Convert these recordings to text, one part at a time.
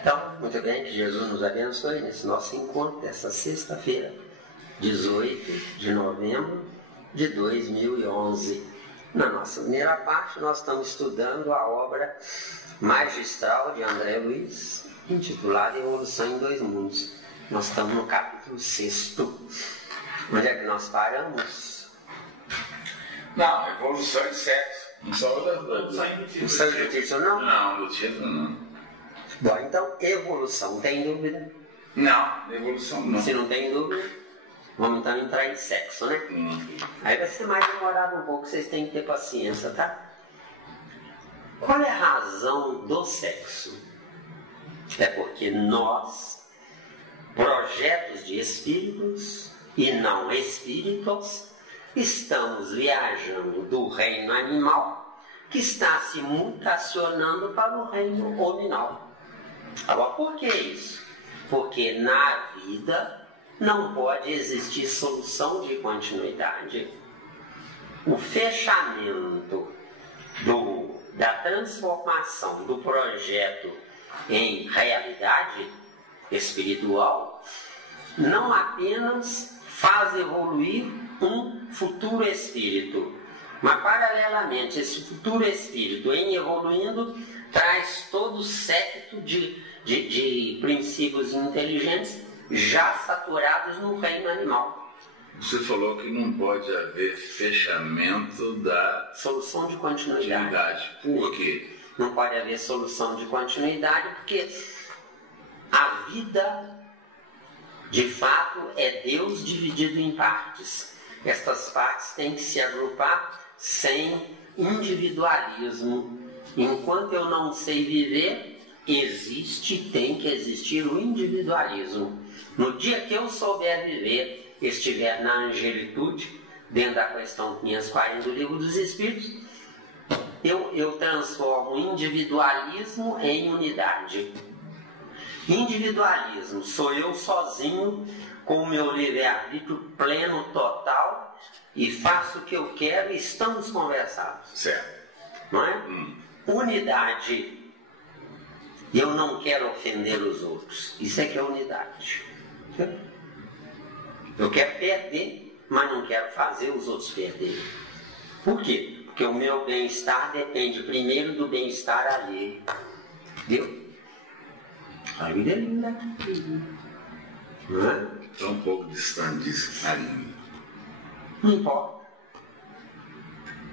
Então, muito bem, que Jesus nos abençoe nesse nosso encontro dessa sexta-feira, 18 de novembro de 2011. Na nossa primeira parte, nós estamos estudando a obra magistral de André Luiz, intitulada Evolução em Dois Mundos. Nós estamos no capítulo 6º. Onde é que nós paramos? Não, evolução de sexo. Não só Não saiu do título, não? Não, do título não. Bom, então, evolução, tem dúvida? Não, evolução não. Se não tem dúvida, vamos então entrar em sexo, né? Aí vai ser mais demorado um pouco, vocês têm que ter paciência, tá? Qual é a razão do sexo? É porque nós, projetos de espíritos e não espíritos, estamos viajando do reino animal que está se mutacionando para o reino hominal. Agora, por que isso? Porque na vida não pode existir solução de continuidade. O fechamento da transformação do projeto em realidade espiritual não apenas faz evoluir um futuro espírito, mas paralelamente esse futuro espírito em evoluindo traz todo o séquito de princípios inteligentes já saturados no reino animal. Você falou que não pode haver fechamento da solução de continuidade. Por quê? Não pode haver solução de continuidade porque a vida, de fato, é Deus dividido em partes. Estas partes têm que se agrupar sem individualismo. Enquanto eu não sei viver, tem que existir o individualismo. No dia que eu souber viver, estiver na angelitude, dentro da questão 540 do Livro dos Espíritos, eu transformo o individualismo em unidade. Individualismo, sou eu sozinho, com o meu livre-arbítrio pleno, total, e faço o que eu quero e estamos conversados. Certo. Não é? Unidade, eu não quero ofender os outros. Isso é que é unidade. Eu quero perder, mas não quero fazer os outros perderem. Por quê? Porque o meu bem-estar depende primeiro do bem-estar alheio. Entendeu? A vida é linda. Não é? Estou um pouco distante disso, carinho. Não importa.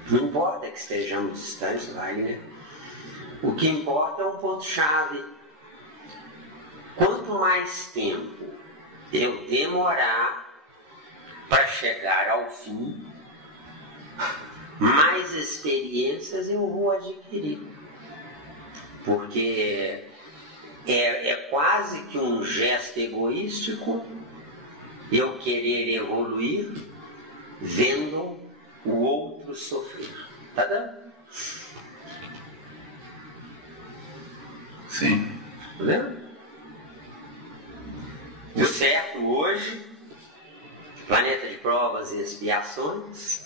Não importa que estejamos distantes, Wagner. O que importa é um ponto-chave. Quanto mais tempo eu demorar para chegar ao fim, mais experiências eu vou adquirir. Porque é quase que um gesto egoístico eu querer evoluir vendo o outro sofrer. Tá dando? Sim. Tá vendo? O certo hoje, planeta de provas e expiações,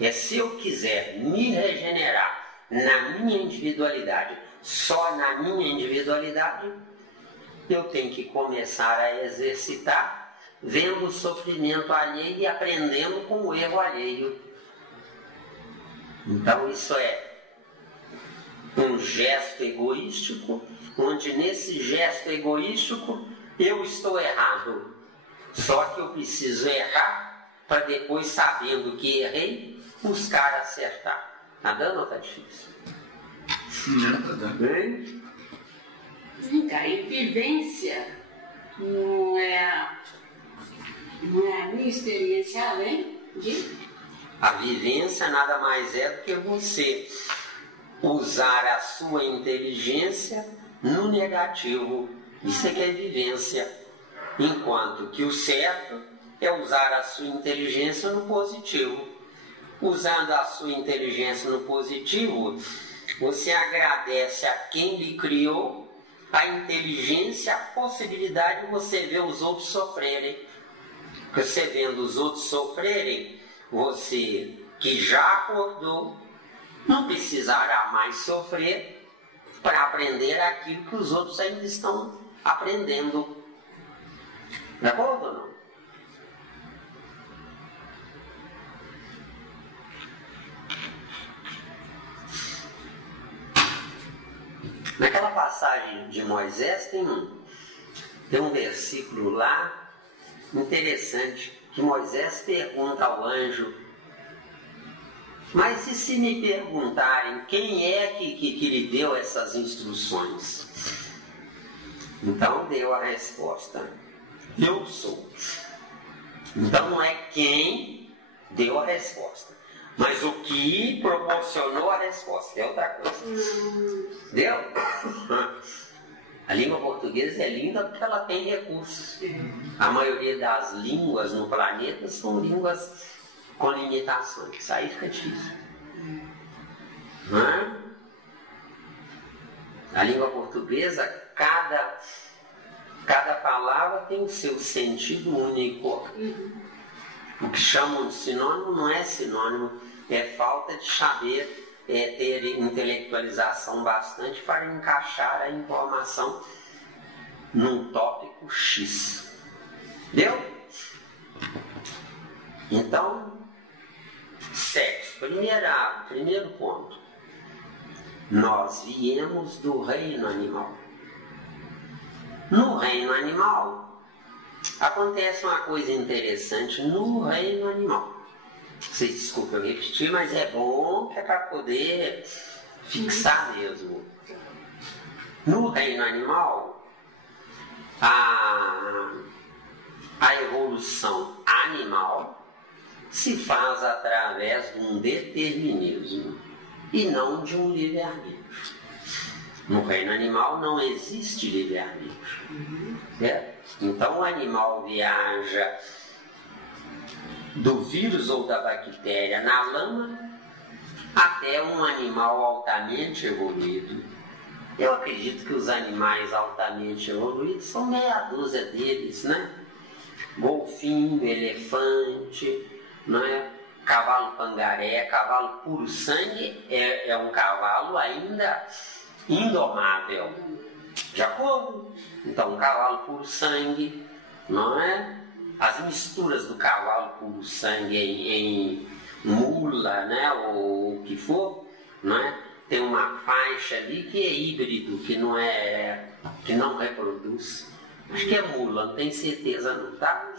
é se eu quiser me regenerar na minha individualidade, só na minha individualidade, eu tenho que começar a exercitar vendo o sofrimento alheio e aprendendo com o erro alheio. Então isso é um gesto egoístico, onde nesse gesto egoístico eu estou errado. Só que eu preciso errar para depois, sabendo que errei, buscar acertar. Tá dando ou tá difícil? Não, tá dando. Bem? Vem cá, e vivência não é a minha experiência além de... A vivência nada mais é do que você usar a sua inteligência no negativo. Isso é que é vivência. Enquanto que o certo é usar a sua inteligência no positivo. Usando a sua inteligência no positivo, você agradece a quem lhe criou a inteligência, a possibilidade de você ver os outros sofrerem. Porque você vendo os outros sofrerem, você que já acordou, não precisará mais sofrer para aprender aquilo que os outros ainda estão aprendendo. De acordo ou não? Naquela passagem de Moisés tem um versículo lá interessante, que Moisés pergunta ao anjo: mas e se me perguntarem quem é que lhe deu essas instruções? Então deu a resposta: eu sou. Então não é quem deu a resposta, mas o que proporcionou a resposta é outra coisa. Deu? A língua portuguesa é linda porque ela tem recursos. A maioria das línguas no planeta são línguas com limitações. Aí fica difícil. A língua portuguesa, cada palavra tem o seu sentido único. O que chamam de sinônimo não é sinônimo, é falta de saber ter intelectualização bastante para encaixar a informação num tópico X. Deu? Então, sexo. Primeiro ponto. Nós viemos do reino animal. No reino animal, acontece uma coisa interessante no reino animal. Vocês desculpem eu repetir, mas é bom que é para poder fixar mesmo. No reino animal, a evolução animal se faz através de um determinismo e não de um livre-arbítrio. No reino animal não existe livre-arbítrio. Então o animal viaja do vírus ou da bactéria na lama até um animal altamente evoluído. Eu acredito que os animais altamente evoluídos são meia dúzia deles, né? Golfinho, elefante, né? Cavalo pangaré, cavalo puro sangue é um cavalo ainda indomável. De acordo? Então, um cavalo puro sangue, não é? As misturas do cavalo puro sangue em mula, né? Ou o que for, não é? Tem uma faixa ali que é híbrido, que não reproduz. Acho que é mula, não tenho certeza não, tá?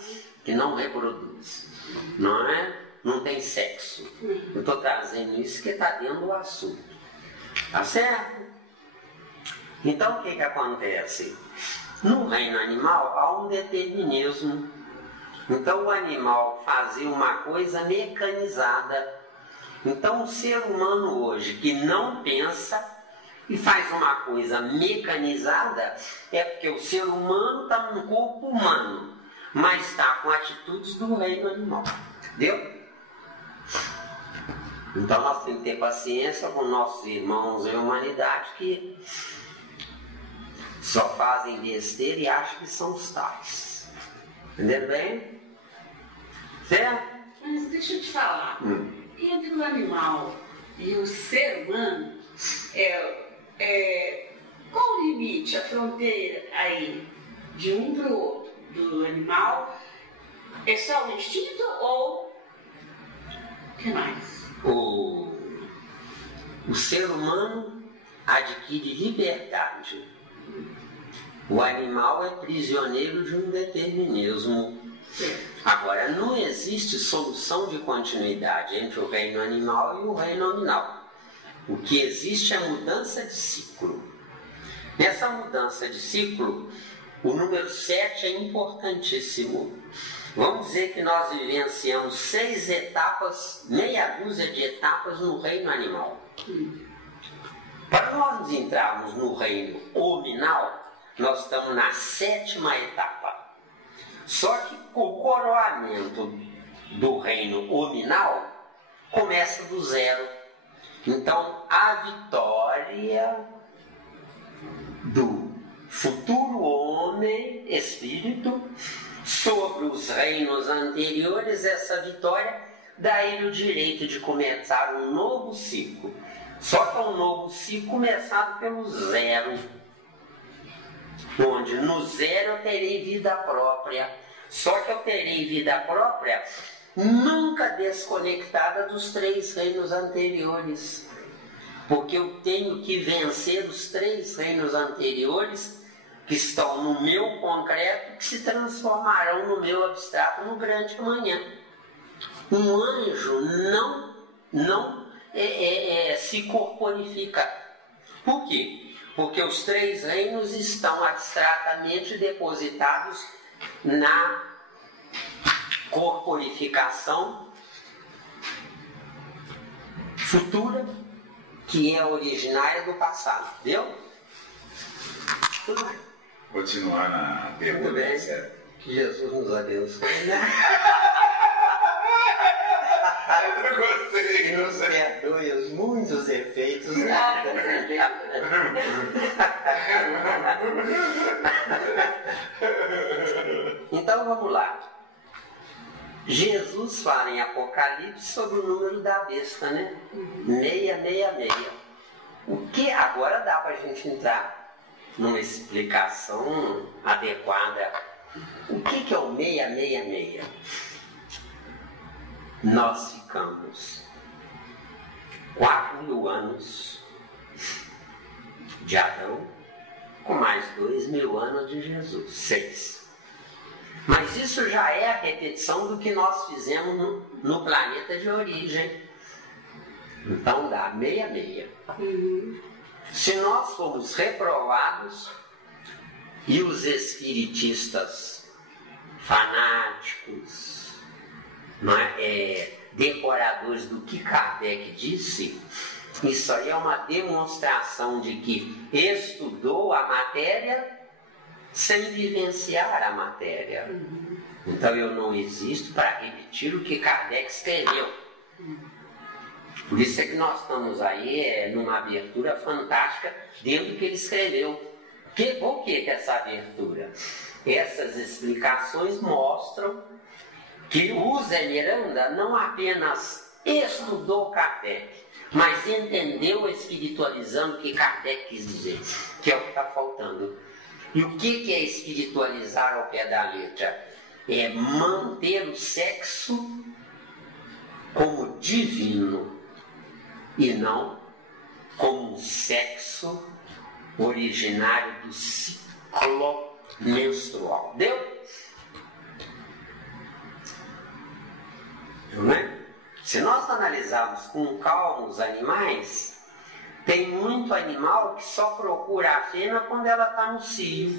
Que não reproduz, não é? Não tem sexo. Eu estou trazendo isso porque está dentro do assunto. Tá certo? Então o que acontece? No reino animal há um determinismo. Então o animal fazia uma coisa mecanizada. Então o ser humano hoje que não pensa e faz uma coisa mecanizada é porque o ser humano está num corpo humano, mas está com atitudes do reino animal. Entendeu? Então nós temos que ter paciência com nossos irmãos em humanidade que só fazem besteira e acham que são os tais. Entendeu bem? Certo? Mas deixa eu te falar. Entre o animal e o ser humano, qual o limite, a fronteira aí, de um para o outro? Do animal, é só o instinto ou o que mais? O ser humano adquire liberdade. O animal é prisioneiro de um determinismo. Agora, não existe solução de continuidade entre o reino animal e o reino nominal. O que existe é mudança de ciclo. Nessa mudança de ciclo, o número 7 é importantíssimo. Vamos dizer que nós vivenciamos 6 etapas, meia dúzia de etapas no reino animal. Para nós entrarmos no reino hominal, nós estamos na 7ª etapa. Só que o coroamento do reino hominal começa do 0. Então, a vitória do futuro homem, espírito, sobre os reinos anteriores, essa vitória dá ele o direito de começar um novo ciclo. Só que é um novo ciclo começado pelo zero, onde no zero eu terei vida própria. Só que eu terei vida própria nunca desconectada dos 3 reinos anteriores. Porque eu tenho que vencer os 3 reinos anteriores que estão no meu concreto, que se transformarão no meu abstrato no grande amanhã. Um anjo não se corporifica. Por quê? Porque os 3 reinos estão abstratamente depositados na corporificação futura, que é originária do passado. Deu? Tudo bem. Continuar na pergunta. Muito bem. Que Jesus nos abençoe. Eu gostei. Que nos perdoe os muitos efeitos. Então vamos lá. Jesus fala em Apocalipse sobre o número da besta, né? 666. O que agora dá para a gente entrar numa explicação adequada? O que é o 666? Nós ficamos 4.000 anos de Adão, com mais 2.000 anos de Jesus, 6. Mas isso já é a repetição do que nós fizemos no planeta de origem. Então dá 66. Se nós formos reprovados e os espiritistas fanáticos, decoradores do que Kardec disse, isso aí é uma demonstração de que estudou a matéria sem vivenciar a matéria. Então eu não existo para repetir o que Kardec escreveu. Por isso é que nós estamos aí numa abertura fantástica dentro do que ele escreveu. Por que essa abertura? Essas explicações mostram que o Zé Miranda não apenas estudou Kardec, mas entendeu espiritualizando o que Kardec quis dizer, que é o que está faltando. E o que é espiritualizar ao pé da letra? É manter o sexo como divino e não como um sexo originário do ciclo menstrual. Deu? Não é? Se nós analisarmos com calma os animais, tem muito animal que só procura a fêmea quando ela está no cio.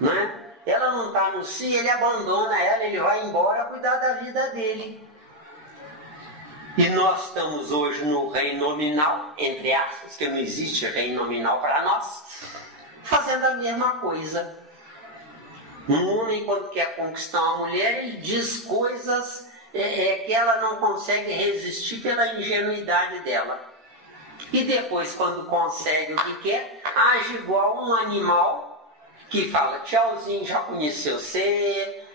Não é? Ela não está no cio, ele abandona ela, ele vai embora cuidar da vida dele. E nós estamos hoje no reino nominal, entre aspas, que não existe reino nominal para nós, fazendo a mesma coisa. Um homem, quando quer conquistar uma mulher, ele diz coisas que ela não consegue resistir pela ingenuidade dela. E depois, quando consegue o que quer, age igual um animal que fala: tchauzinho, já conheci você,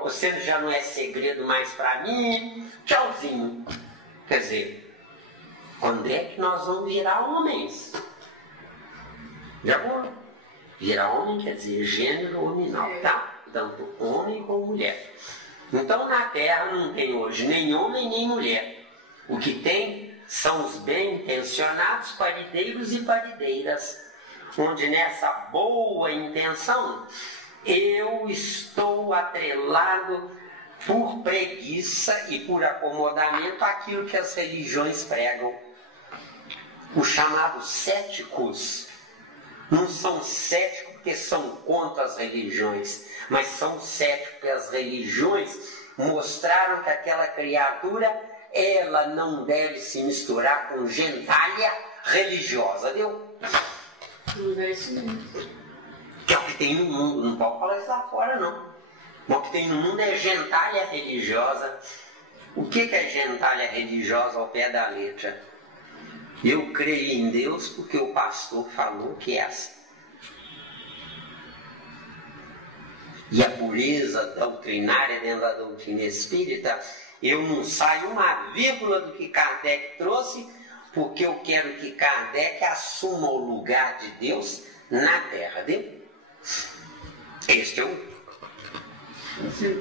você já não é segredo mais para mim, tchauzinho. Quer dizer, quando é que nós vamos virar homens? Já vou. Virar homem quer dizer gênero nominal, tá? Tanto homem como mulher. Então na Terra não tem hoje nem homem nem mulher. O que tem são os bem-intencionados parideiros e parideiras, onde nessa boa intenção eu estou atrelado por preguiça e por acomodamento àquilo que as religiões pregam. Os chamados céticos não são céticos porque são contra as religiões, mas são céticos porque as religiões mostraram que aquela criatura, ela não deve se misturar com gentalha religiosa, viu? Não é isso mesmo. Que é o que tem no mundo, não pode falar isso lá fora não. O que tem no mundo é gentalha religiosa. O que é gentalha religiosa ao pé da letra? Eu creio em Deus porque o pastor falou que é assim. E a pureza doutrinária dentro da doutrina espírita, eu não saio uma vírgula do que Kardec trouxe, porque eu quero que Kardec assuma o lugar de Deus na Terra, viu? Este é o...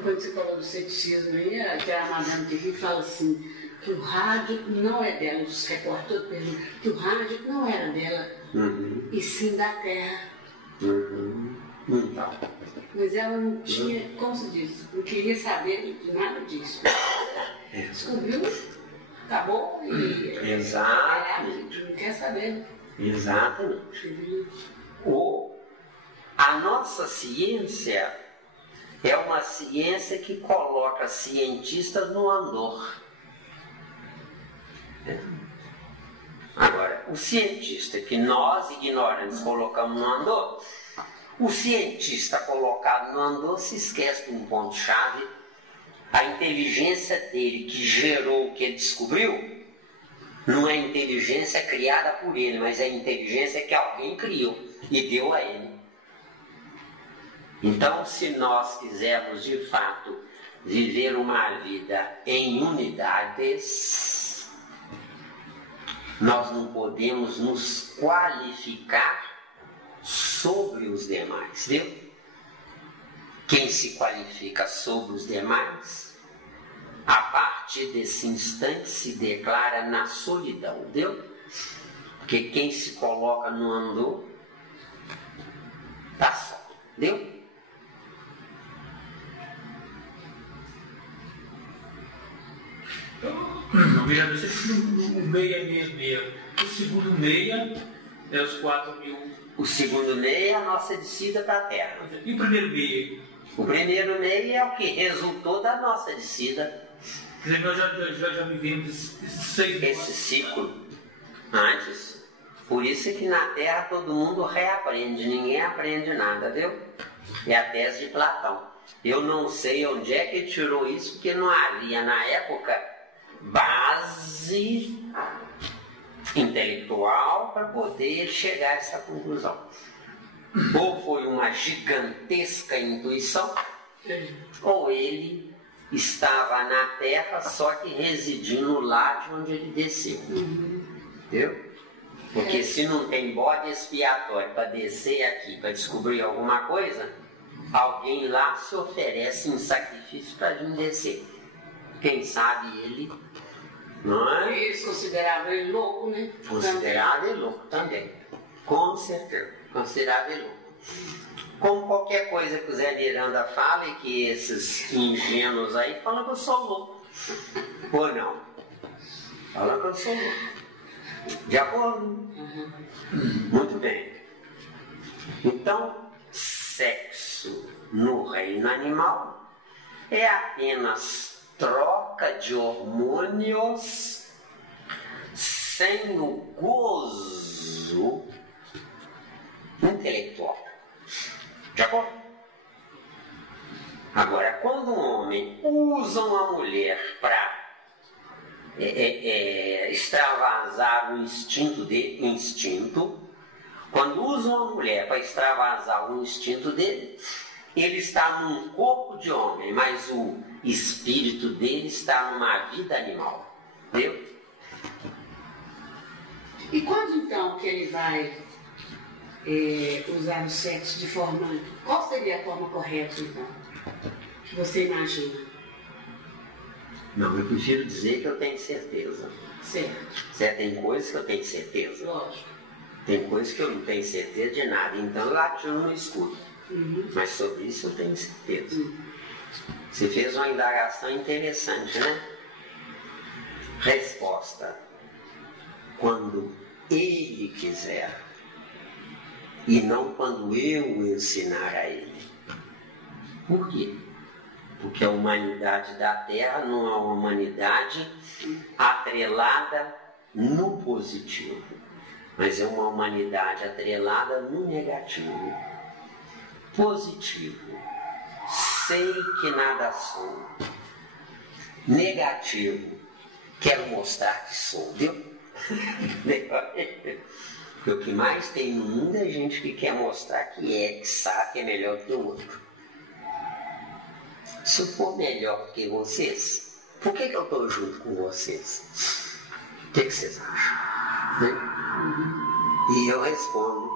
Quando você falou do ceticismo aí, a Madame Curie fala assim, que o rádio não é dela, os repórteres todos perguntam, que o rádio não era dela, e sim da Terra. Então. Mas ela não tinha, como se diz, não queria saber de nada disso. Descobriu, acabou e... Exatamente. Não quer saber. Exatamente. A nossa ciência é uma ciência que coloca cientistas no andor. Agora, o cientista que nós, ignorantes, colocamos no andor, o cientista colocado no andor se esquece de um ponto-chave. A inteligência dele, que gerou o que ele descobriu, não é inteligência criada por ele, mas é inteligência que alguém criou e deu a ele. Então, se nós quisermos de fato viver uma vida em unidades, nós não podemos nos qualificar sobre os demais, viu? Quem se qualifica sobre os demais, a partir desse instante se declara na solidão, viu? Porque quem se coloca no andor está só, viu? Veja, o meia é 66. O segundo meia é os 4.000. O segundo meia é a nossa descida para a Terra. E o primeiro meia? O primeiro meia é o que resultou da nossa descida. Quer dizer, nós já vivemos esses 6 meses. Esse ciclo antes. Por isso é que na Terra todo mundo reaprende, ninguém aprende nada, viu? É a tese de Platão. Eu não sei onde é que tirou isso, porque não havia na época base intelectual para poder chegar a essa conclusão. Ou foi uma gigantesca intuição, ou ele estava na Terra, só que residindo lá de onde ele desceu. Entendeu? Porque se não tem bode expiatório para descer aqui, para descobrir alguma coisa, alguém lá se oferece em sacrifício para vir descer. Quem sabe ele, não é? Eles consideravam ele louco, né? Considerado louco também. Com certeza, considerado louco. Como qualquer coisa que o Zé Miranda fala e que esses ingênuos aí falam que eu sou louco. Ou não? Falam que eu sou louco. De acordo? Muito bem. Então, sexo no reino animal é apenas troca de hormônios sem o gozo intelectual. De acordo? Agora, quando um homem usa uma mulher para extravasar o instinto dele, quando usa uma mulher para extravasar o instinto dele, ele está num corpo de homem, mas o espírito dele está numa vida animal. Viu? E quando então que ele vai usar o sexo de forma... Qual seria a forma correta então? Que você imagina? Não, eu prefiro dizer que eu tenho certeza. Certo. Tem coisas que eu tenho certeza. Lógico. Tem coisas que eu não tenho certeza de nada, então eu atiro no escuro. Mas sobre isso eu tenho certeza. Você fez uma indagação interessante, né? Resposta: quando ele quiser, e não quando eu ensinar a ele. Por quê? Porque a humanidade da Terra não é uma humanidade atrelada no positivo, mas é uma humanidade atrelada no negativo. Positivo: sei que nada sou. Negativo: quero mostrar que sou, viu? Porque o que mais tem no mundo é gente que quer mostrar que sabe que é melhor que o outro. Se eu for melhor que vocês, por que eu estou junto com vocês? O que vocês acham? Né? E eu respondo,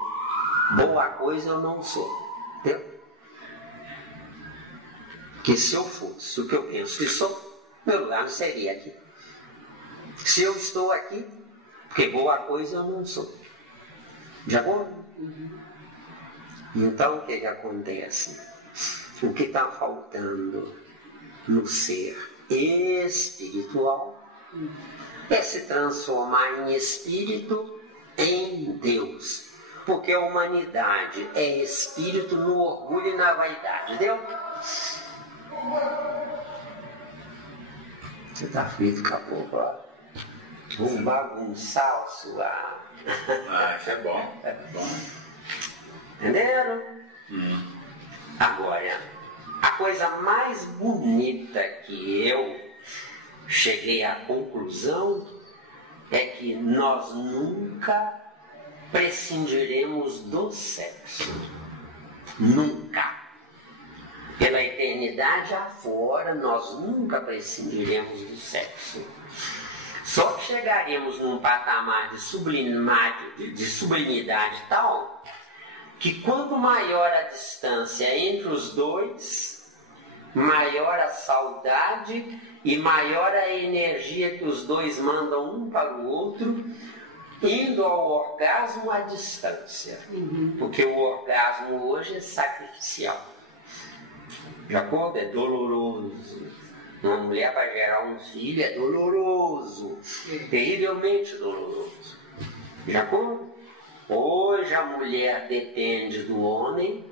boa coisa eu não sou. Entendeu? Que se eu fosse o que eu penso que sou, meu lugar não seria aqui. Se eu estou aqui, porque boa coisa eu não sou. De acordo? Então o que acontece? O que está faltando no ser espiritual é se transformar em espírito em Deus. Porque a humanidade é espírito no orgulho e na vaidade. Entendeu? Você está frito, daqui a pouco, ó. Vou bagunçar o suar. Isso é bom. É bom. Entenderam? Agora, a coisa mais bonita que eu cheguei à conclusão é que nós nunca prescindiremos do sexo. Nunca. Pela eternidade afora, nós nunca prescindiremos do sexo. Só chegaremos num patamar de sublimidade tal que quanto maior a distância entre os dois, maior a saudade e maior a energia que os dois mandam um para o outro, indo ao orgasmo à distância. Porque o orgasmo hoje é sacrificial. Jacob, é doloroso. Uma mulher para gerar um filho é doloroso, terrivelmente doloroso. Jacob, hoje a mulher depende do homem,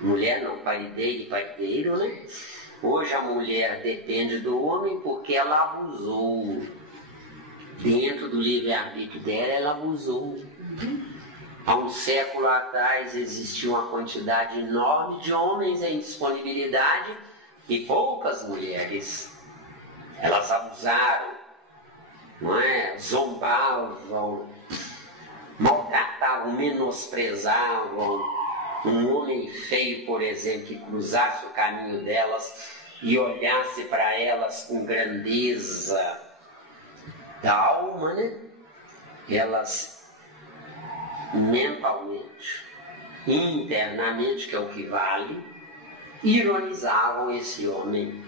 mulher não, parideiro e parideiro, né? Hoje a mulher depende do homem porque ela abusou. Dentro do livre-arbítrio dela, ela abusou. Há um século atrás existia uma quantidade enorme de homens em disponibilidade e poucas mulheres. Elas abusaram, não é? Zombavam, maltratavam, menosprezavam. Um homem feio, por exemplo, que cruzasse o caminho delas e olhasse para elas com grandeza da alma, né? Elas mentalmente, internamente, que é o que vale, ironizavam esse homem.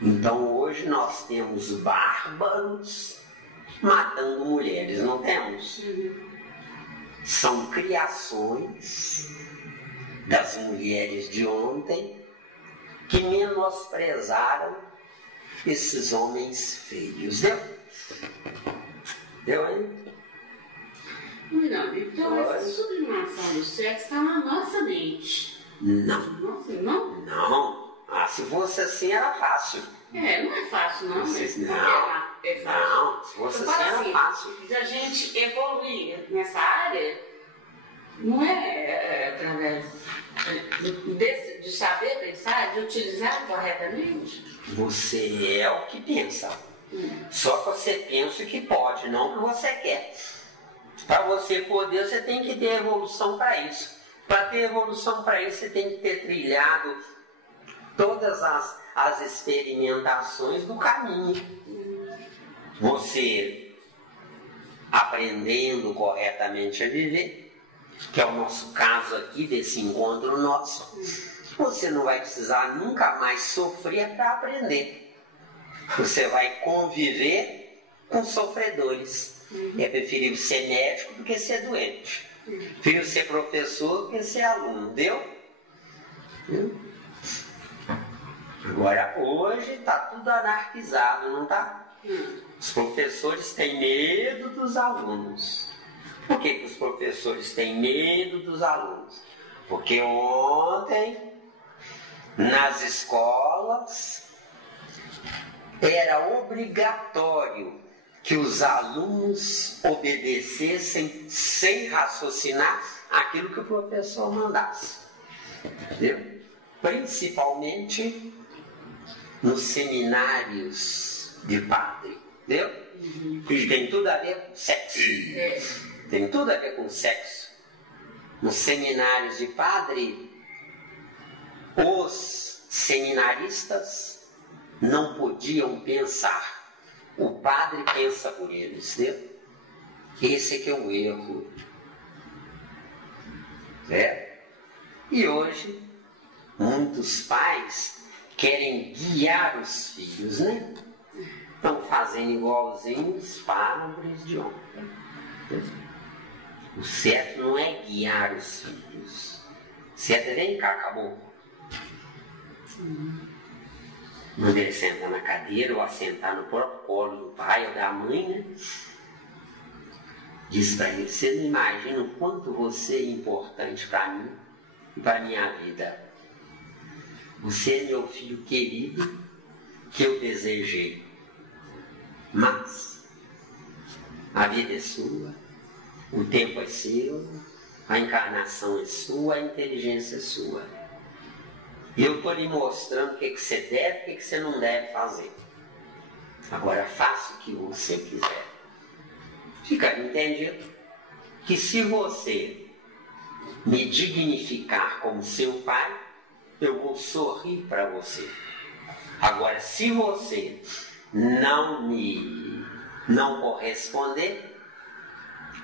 Então hoje nós temos bárbaros matando mulheres, não temos? São criações das mulheres de ontem que menosprezaram esses homens feios. Deu aí? Não, então essa sublimação do sexo está na nossa mente. Não. Nossa, não? Não. Se fosse assim era fácil. Não é fácil não. Mas Não. é fácil. Não, se fosse assim era fácil. Se a gente evoluir nessa área, não é através de saber pensar, de utilizar corretamente? Você é o que pensa. Só que você pensa que pode, não o que você quer. Para você poder, você tem que ter evolução para isso. Para ter evolução para isso, você tem que ter trilhado todas as experimentações do caminho. Você aprendendo corretamente a viver, que é o nosso caso aqui, desse encontro nosso, você não vai precisar nunca mais sofrer para aprender. Você vai conviver com sofredores. É preferível ser médico do que ser doente. Prefiro ser professor do que ser aluno. Deu? Agora, hoje está tudo anarquizado, não está? Os professores têm medo dos alunos. Por que os professores têm medo dos alunos? Porque ontem, nas escolas, era obrigatório que os alunos obedecessem sem raciocinar aquilo que o professor mandasse. Entendeu? Principalmente nos seminários de padre. Entendeu? Que tem tudo a ver com sexo. Tem tudo a ver com sexo. Nos seminários de padre, os seminaristas não podiam pensar o padre pensa por eles, né? Esse é que é o erro. E hoje, muitos pais querem guiar os filhos, né? Estão fazendo igualzinho os padres de ontem. O certo não é guiar os filhos. O certo é vem cá, acabou. Manda ele sentar na cadeira ou assentar no próprio colo do pai ou da mãe, né? Diz para ele: você não imagina o quanto você é importante para mim e para a minha vida. Você é meu filho querido que eu desejei. Mas a vida é sua, o tempo é seu, a encarnação é sua, a inteligência é sua. E eu estou lhe mostrando o que você deve e o que você não deve fazer. Agora faça o que você quiser. Fica entendido que se você me dignificar como seu pai, eu vou sorrir para você. Agora, se você não corresponder,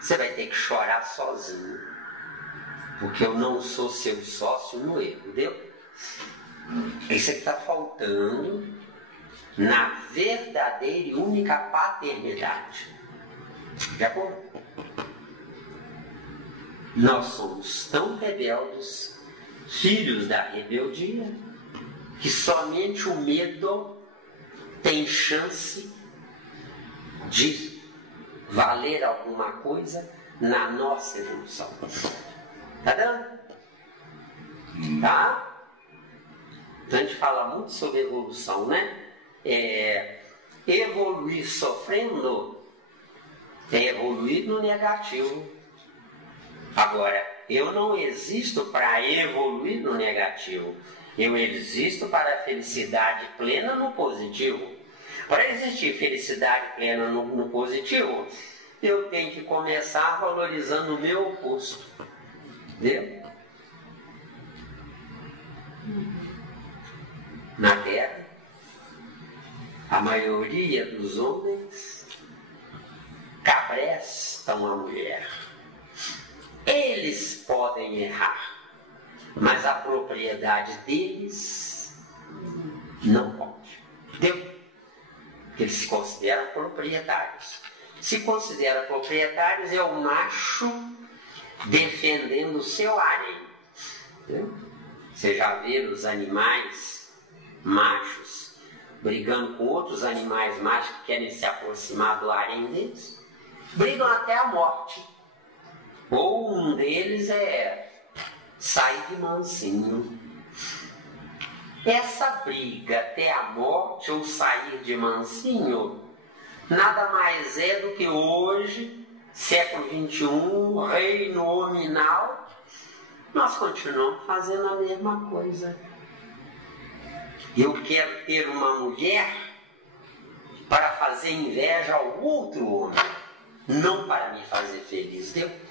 você vai ter que chorar sozinho, porque eu não sou seu sócio no erro, entendeu? Isso é que está faltando na verdadeira e única paternidade. De acordo? Nós somos tão rebeldes, filhos da rebeldia, que somente o medo tem chance de valer alguma coisa na nossa evolução. Tá dando? Tá? Então a gente fala muito sobre evolução, né? Evoluir sofrendo é evoluir no negativo. Agora, eu não existo para evoluir no negativo. Eu existo para a felicidade plena no positivo. Para existir felicidade plena no positivo, eu tenho que começar valorizando o meu oposto. Entendeu? Na Terra, a maioria dos homens cabrestam a mulher. Eles podem errar, mas a propriedade deles não pode. Entendeu? Porque eles se consideram proprietários. Se consideram proprietários, é o macho defendendo o seu harém. Entendeu? Você já vê os animais machos brigando com outros animais machos que querem se aproximar do harém deles? Brigam até a morte. Ou um deles sai de mansinho. Essa briga até a morte ou sair de mansinho nada mais é do que hoje, século XXI, reino nominal, nós continuamos fazendo a mesma coisa. Eu quero ter uma mulher para fazer inveja ao outro homem, não para me fazer feliz, entendeu?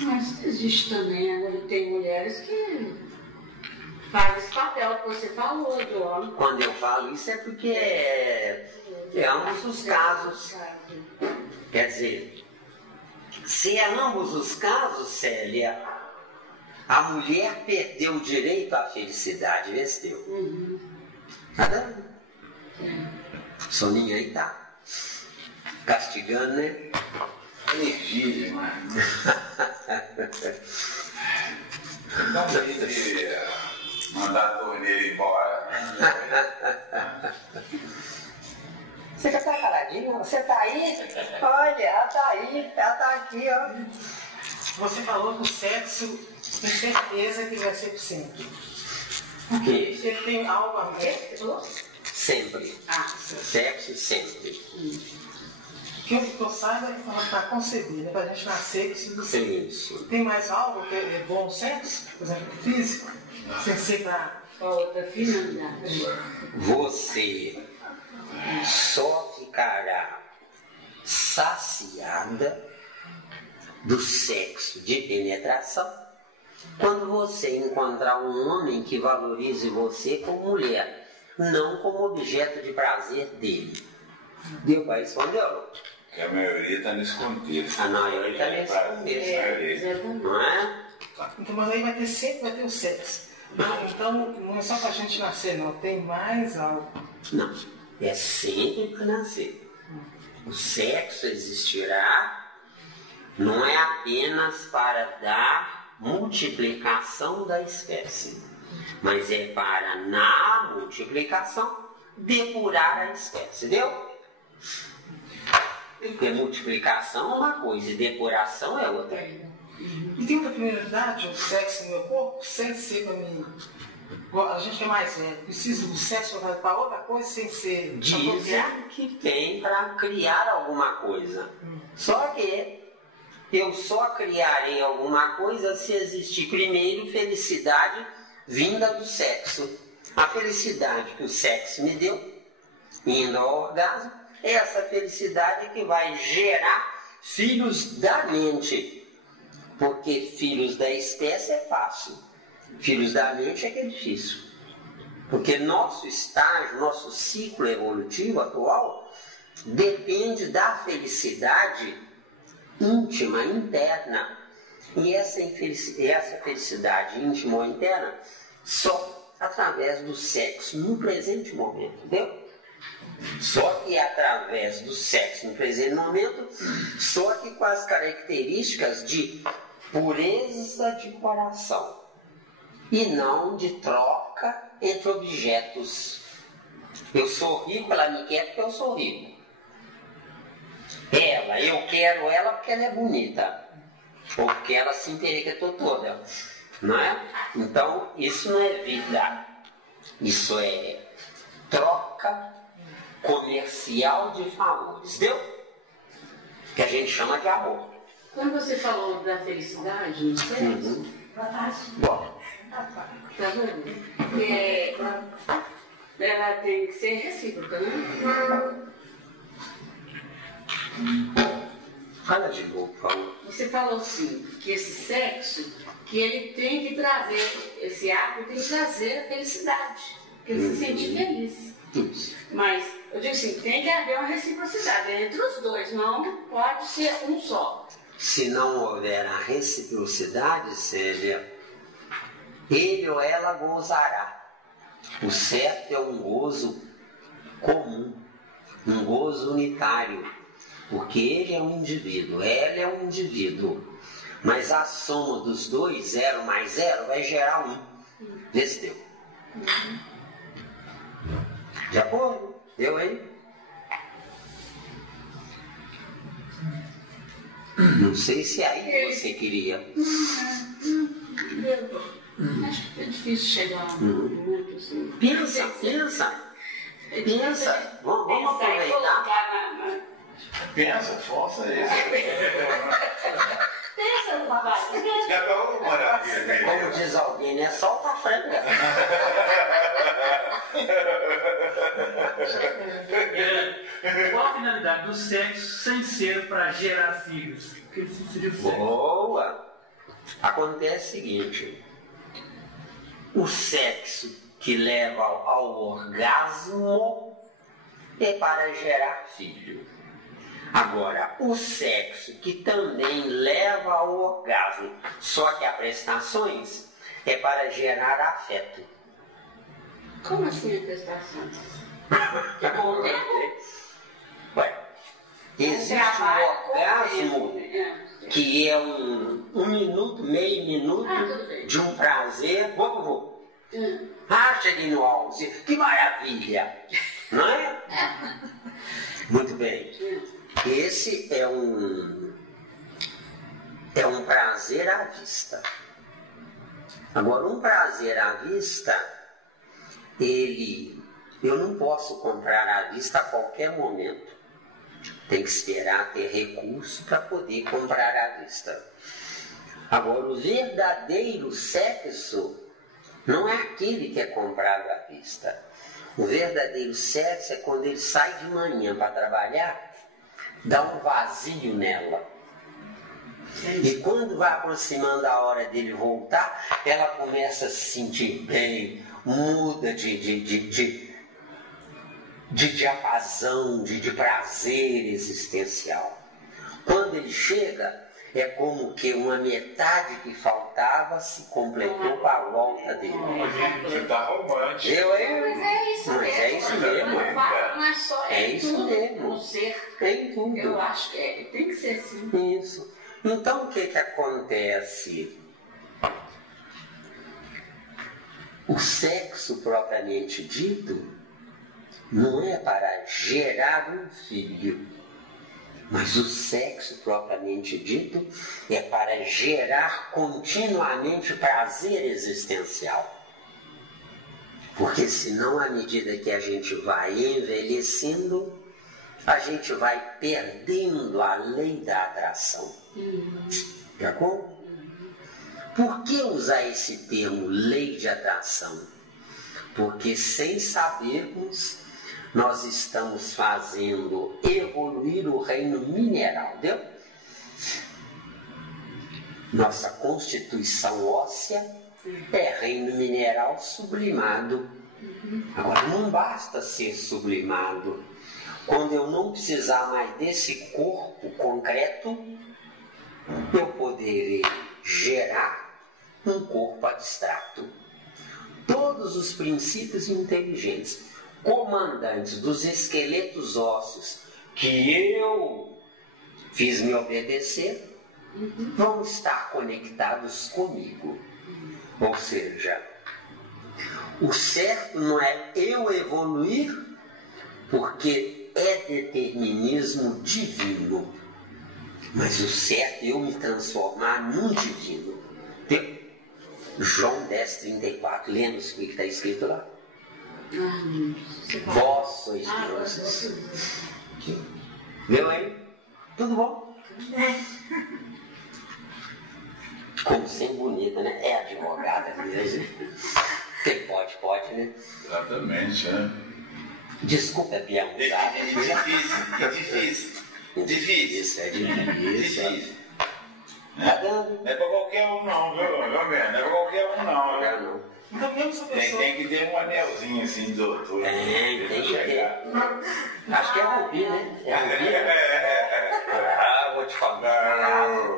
Mas existe também, agora tem mulheres que fazem esse papel que você falou do homem. Quando eu falo isso é porque é ambos os casos. Quer dizer, se é ambos os casos, Célia, a mulher perdeu o direito à felicidade, venceu. Tá dando? Soninha aí tá castigando, né? Energia demais. Não tem de mandar a torneira embora. Você já tá caladinho? Você tá aí? Olha, ela tá aí, ela tá aqui, ó. Você falou que o sexo tem certeza que vai ser sempre. O quê? Você tem algo a ver? Sempre. Sexo sempre. Que eu saiba que para conceber, né? Para a gente nascer, precisa ser. Isso. Tem mais algo que é bom sexo? Por exemplo, físico? Sem ser para outra finalidade. Você só ficará saciada do sexo de penetração quando você encontrar um homem que valorize você como mulher, não como objeto de prazer dele. Deu para responder, não? Que a maioria está nesse contexto. A maioria está nesse contexto. Não é? Então, mas aí sempre vai ter o sexo. Então, não é só para a gente nascer, não. Tem mais algo. Não. É sempre para nascer. O sexo existirá, não é apenas para dar multiplicação da espécie, mas é para, na multiplicação, depurar a espécie. Entendeu? Porque multiplicação é uma coisa e depuração é outra. E tem outra finalidade, o sexo no meu corpo, sem ser para mim. A gente é mais velho, precisa do sexo para outra coisa sem ser. Dizem que tem para criar alguma coisa. Só que eu só criarei alguma coisa se existir primeiro felicidade vinda do sexo. A felicidade que o sexo me deu, indo ao orgasmo, é essa felicidade que vai gerar filhos da mente. Porque filhos da espécie é fácil. Filhos da mente é que é difícil. Porque nosso estágio, nosso ciclo evolutivo atual depende da felicidade íntima, interna. E essa felicidade íntima ou interna só através do sexo no presente momento, entendeu? Só que através do sexo no presente momento, só que com as características de pureza de coração e não de troca entre objetos. Eu sou rico, ela me quer porque eu sou rico. Eu quero ela porque ela é bonita, ou porque ela se emperequetou toda, não é? Então, isso não é vida, isso é troca comercial de favores, entendeu? Que a gente chama de amor. Quando você falou da felicidade no sexo, Bom, tá vendo? Ela tem que ser recíproca, né? fala de novo, por favor. Você falou assim, que esse sexo, que ele tem que trazer, esse ato tem que trazer a felicidade, que ele se sentir feliz. Isso. Mas, eu digo assim, tem que haver uma reciprocidade entre os dois, não pode ser um só. Se não houver a reciprocidade, seja, ele ou ela gozará. O certo é um gozo comum, um gozo unitário, porque ele é um indivíduo, ela é um indivíduo. Mas a soma dos dois, 0 mais 0, vai gerar 1. Vê se deu. De acordo? Deu aí? Não sei se é aí que você queria. Acho que é difícil chegar muito assim. Pensa. Vamos aproveitar. Pensa, força isso. Pensa numa coisa. Já falou uma maravilha. Como diz alguém, né? Solta a franga. Qual a finalidade do sexo sem ser para gerar filhos? O que seria o sexo? Boa! Acontece o seguinte: o sexo que leva ao orgasmo é para gerar filho. Agora, o sexo que também leva ao orgasmo, só que há prestações, é para gerar afeto. Como assim a prestação? O que acontece? Ué, existe um orgasmo que é um minuto, meio minuto de um prazer. Cheguei no auge, que maravilha! Não é? Muito bem. Esse é um prazer à vista. Agora, um prazer à vista, eu não posso comprar à vista a qualquer momento. Tem que esperar ter recurso para poder comprar à vista. Agora, o verdadeiro sexo não é aquele que é comprado à vista. O verdadeiro sexo é quando ele sai de manhã para trabalhar, dá um vazio nela. E quando vai aproximando a hora dele voltar, ela começa a se sentir bem, muda de de diapasão, de prazer existencial. Quando ele chega, é como que uma metade que faltava se completou com a volta dele. Você está romântico. Mas é isso Mas mesmo. é isso mesmo, Não fala, não é só, é isso tudo mesmo. no ser. Tem tudo. Eu acho que tem que ser assim. Isso. Então o que acontece? O sexo propriamente dito não é para gerar um filho, mas o sexo propriamente dito é para gerar continuamente prazer existencial. Porque senão, à medida que a gente vai envelhecendo, a gente vai perdendo a lei da atração. De acordo? Por que usar esse termo lei de atração? Porque sem sabermos, nós estamos fazendo evoluir o reino mineral, entendeu? Nossa constituição óssea é reino mineral sublimado. Agora, não basta ser sublimado. Quando eu não precisar mais desse corpo concreto, eu poderei gerar um corpo abstrato. Todos os princípios inteligentes, comandantes dos esqueletos ósseos que eu fiz me obedecer, vão estar conectados comigo. Ou seja, o certo não é eu evoluir, porque é determinismo divino. Mas o certo é eu me transformar num divino. João 10:34, lemos o que está escrito lá? Vós sois deuses. Viu aí? Tudo bom? Como sempre bonita, né? É advogada mesmo. Quem pode, né? Exatamente, né? Desculpa, Bião. Difícil. Isso é difícil. Não é pra qualquer um não, viu? Não é pra qualquer um não, né? Então, mesmo essa pessoa. Tem que ter um anelzinho assim do Tem que ter. Acho que é Rubi, né? É Rubi. Vou te falar.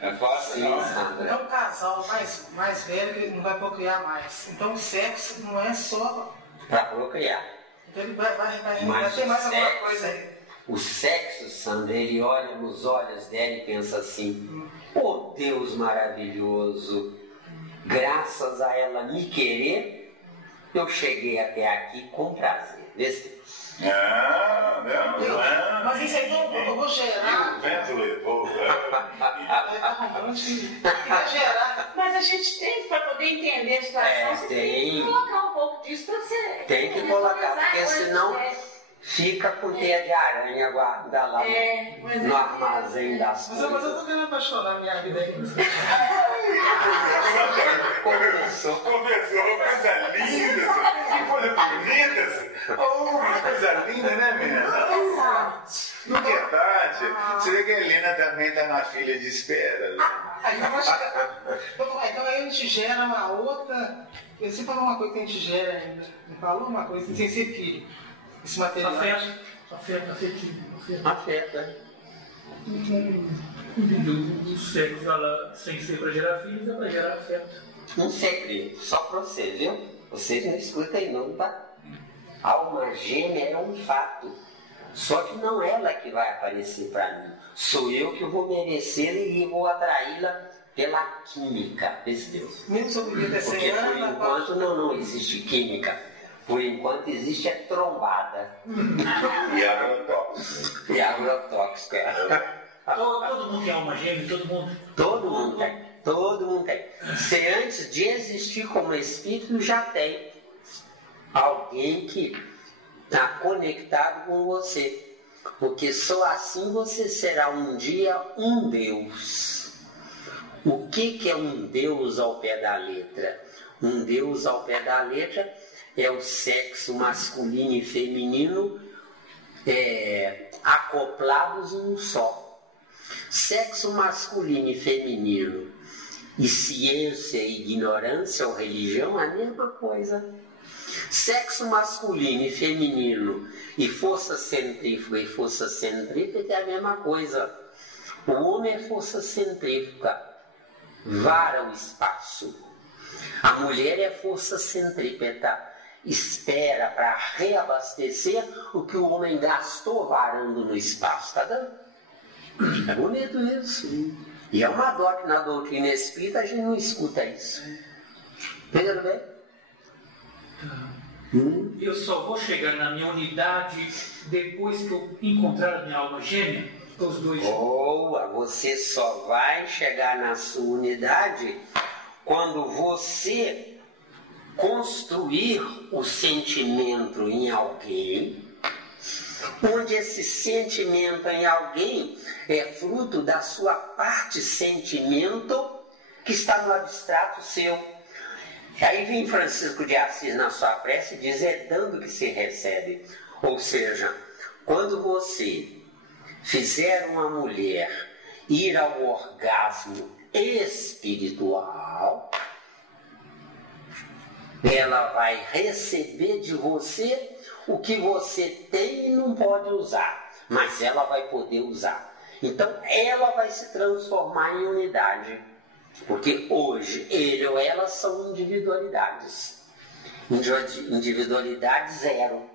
É fácil, Sim, não. Sandra. Então, o casal mais velho, ele não vai procriar mais. Então, o sexo não é só. Para procriar. Então, ele vai Mas ter mais o alguma sexo- coisa aí. O sexo, Sandra, ele olha nos olhos dela e pensa assim: oh Deus maravilhoso, graças a ela me querer, eu cheguei até aqui com prazer. Vê se... Não. Mas isso aí, então, eu vou gerar. O vento levou. Vai gerar. Mas a gente tem, para poder entender a situação, você tem que colocar um pouco disso para você. Tem que colocar, porque visualizar senão coisas, fica com teia de aranha guardada lá no armazém das Mas eu coisas. tô querendo apaixonar minha vida aí. Começou. Coisa linda, que coisa bonita. Oh, que coisa linda, né, menina? No que é tarde, você vê que a Helena também está na fila de espera. Aí eu vou chegar. Então aí a gente gera uma outra. Você falou uma coisa que a gente gera ainda. Não falou uma coisa sem ser filho. Esse material. Afeta. O sexo, ela, sem ser para gerar filhos, é para gerar afeto. Um segredo, só para você, viu? Vocês não escutam aí não, tá? Alma gêmea é um fato. Só que não é ela que vai aparecer para mim. Sou eu que vou merecer e vou atraí-la pela química, percebeu? Mesmo se eu viver até 100 Porque por anos, enquanto não existe química. Por enquanto existe é trombada. E agrotóxico. E agrotóxica. Todo mundo tem alma gêmea, todo mundo. Todo mundo tem. Todo mundo tem. Se antes de existir como espírito, já tem alguém que está conectado com você. Porque só assim você será um dia um Deus. O que é um Deus ao pé da letra? Um Deus ao pé da letra é o sexo masculino e feminino acoplados em um só. Sexo masculino e feminino e ciência e ignorância ou religião é a mesma coisa. Sexo masculino e feminino e força centrífuga e força centrípeta é a mesma coisa. O homem é força centrífuga, vara o espaço. A mulher é força centrípeta, espera para reabastecer o que o homem gastou varando no espaço. Tá dando? É bonito isso. E é uma dó que na doutrina espírita a gente não escuta isso. Entendeu bem? Eu só vou chegar na minha unidade depois que eu encontrar a minha alma gêmea, os dois. Boa! Você só vai chegar na sua unidade quando você construir o sentimento em alguém, onde esse sentimento em alguém é fruto da sua parte sentimento que está no abstrato seu. Aí vem Francisco de Assis na sua prece e diz: é dando que se recebe. Ou seja, quando você fizer uma mulher ir ao orgasmo espiritual, ela vai receber de você o que você tem e não pode usar, mas ela vai poder usar. Então ela vai se transformar em unidade, porque hoje ele ou ela são individualidades. Individualidade zero.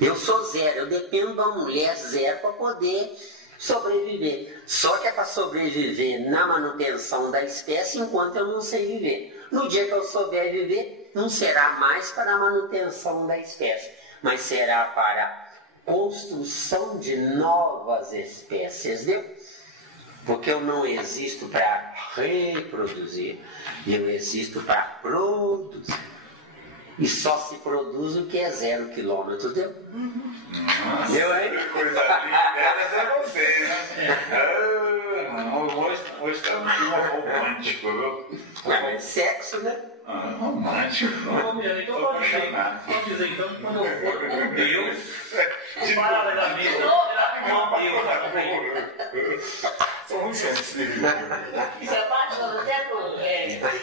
Eu sou zero, eu dependo da mulher zero para poder sobreviver. Só que é para sobreviver na manutenção da espécie enquanto eu não sei viver. No dia que eu souber viver, não será mais para a manutenção da espécie, mas será para a construção de novas espécies. Viu? Porque eu não existo para reproduzir, eu existo para produzir. E só se produz o que é 0 quilômetro, deu? Nossa, deu aí? Que coisa linda, é você, né? Hoje está muito romântico, viu? Mas sexo, né? Romântico. Então pode dizer então que quando eu for com Deus, paralelamente, com Deus. Sou muito sensível. Isso é parte do tempo,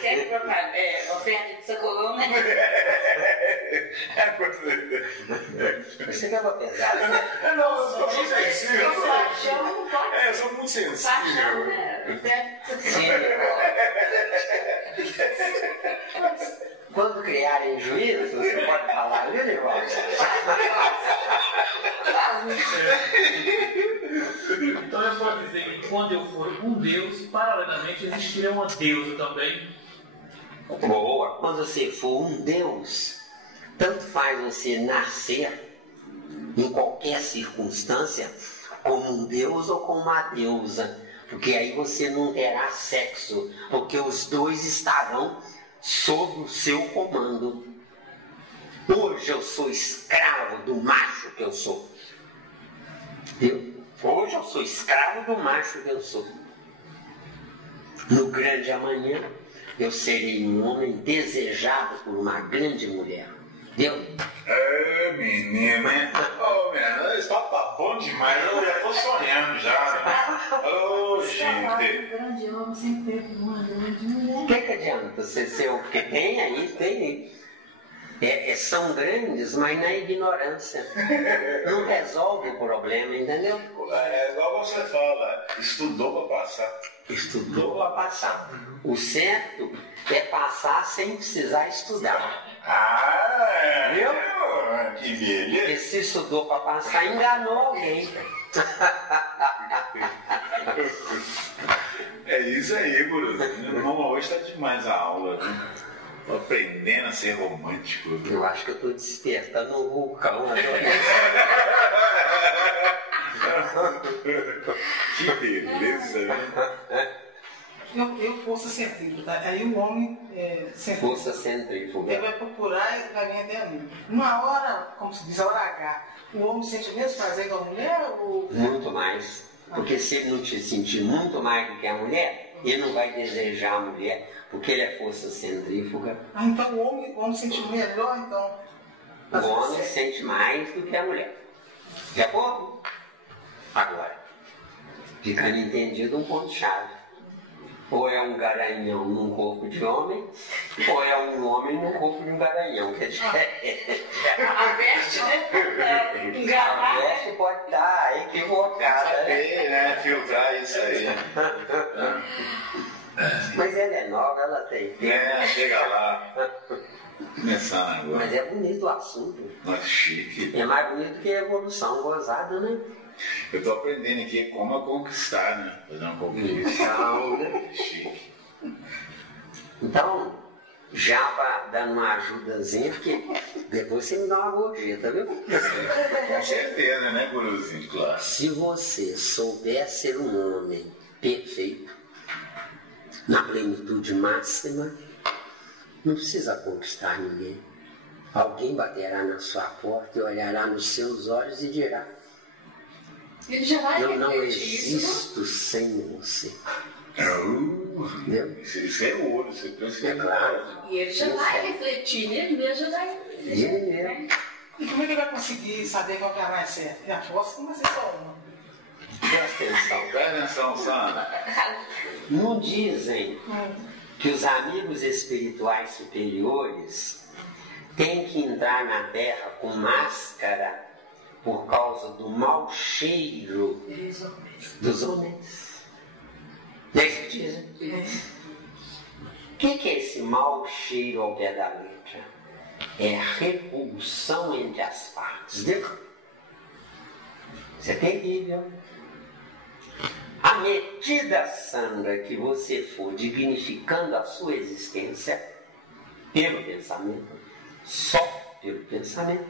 quer trocar oferta de sacolão, né? Você pegou pesado? Não, eu sou muito sensível. Paixão não pode. Eu sou muito sensível. Paixão, né? Sim. Quando criarem juízo, você pode falar, viu, Nivaldo? Então eu posso dizer que quando eu for um Deus, paralelamente existirá uma deusa também. Boa! Quando você for um Deus, tanto faz você nascer em qualquer circunstância como um Deus ou como uma deusa, porque aí você não terá sexo, porque os dois estarão sob o seu comando. Hoje eu sou escravo do macho que eu sou. Viu? Hoje eu sou escravo do macho que eu sou. No grande amanhã eu serei um homem desejado por uma grande mulher. Viu? É, menina. Ô, menina, esse papo tá bom demais. Eu já tô sonhando já. Ô, gente. Grande homem sempre teve uma grande mulher. O que adianta você ser o que tem aí? São grandes, mas na ignorância. Não resolve o problema, entendeu? É igual você fala, estudou pra passar. Estudou para passar. O certo é passar sem precisar estudar. Ah, Viu? Que beleza. Porque se estudou para passar, enganou alguém. É isso aí, Guruzinho. Não, hoje tá demais a aula, né? Tô aprendendo a ser romântico. Eu acho que eu estou despertando um vulcão. Que beleza, né? Eu força centrífuga, tá? Aí o homem centrífugo. Força centrífuga. Ele vai procurar e vai vir até a mim. Uma hora, como se diz, a hora H, o homem sente mesmo prazer com a mulher? Ou... Muito mais. Porque se ele não te sentir muito mais do que a mulher, ele não vai desejar a mulher, porque ele é força centrífuga. Ah, então o homem sente melhor, então. O homem sente mais do que a mulher. De acordo? Agora, ficando entendido um ponto-chave. Ou é um garanhão num corpo de homem, ou é um homem num corpo de um garanhão, que é diferente. A veste, né? Enganar. A veste pode estar equivocada. Saber, né? Filtrar isso aí. Mas ela é nova, ela tem tempo. Chega lá. Começando agora. Mas é bonito o assunto. Mas chique. É mais bonito que a evolução gozada, né? Eu tô aprendendo aqui como conquistar, né? Fazer uma conquista. Então, né? Chique. Então, já para dar uma ajudazinha, porque depois você me dá uma gorjeta, viu? Com certeza, né, guruzinho? Claro. Se você souber ser um homem perfeito, na plenitude máxima, não precisa conquistar ninguém. Alguém baterá na sua porta e olhará nos seus olhos e dirá: Ele já vai eu não refletir isso, existo sem você. Entendeu? Isso é ouro, você pensa. É claro. né? E ele já vai refletir, ele mesmo já vai. Ele mesmo. E como é que ele vai conseguir saber qual que é a mais certa? A aposta não vai ser só uma. Presta atenção. Presta atenção, Sandra. Não dizem que os amigos espirituais superiores têm que entrar na Terra com máscara por causa do mau cheiro dos homens? Não é isso que dizem? O que é esse mau cheiro ao pé da letra? É repulsão entre as partes. Viu? Isso é terrível. À medida, Sandra, que você for dignificando a sua existência pelo pensamento, só pelo pensamento,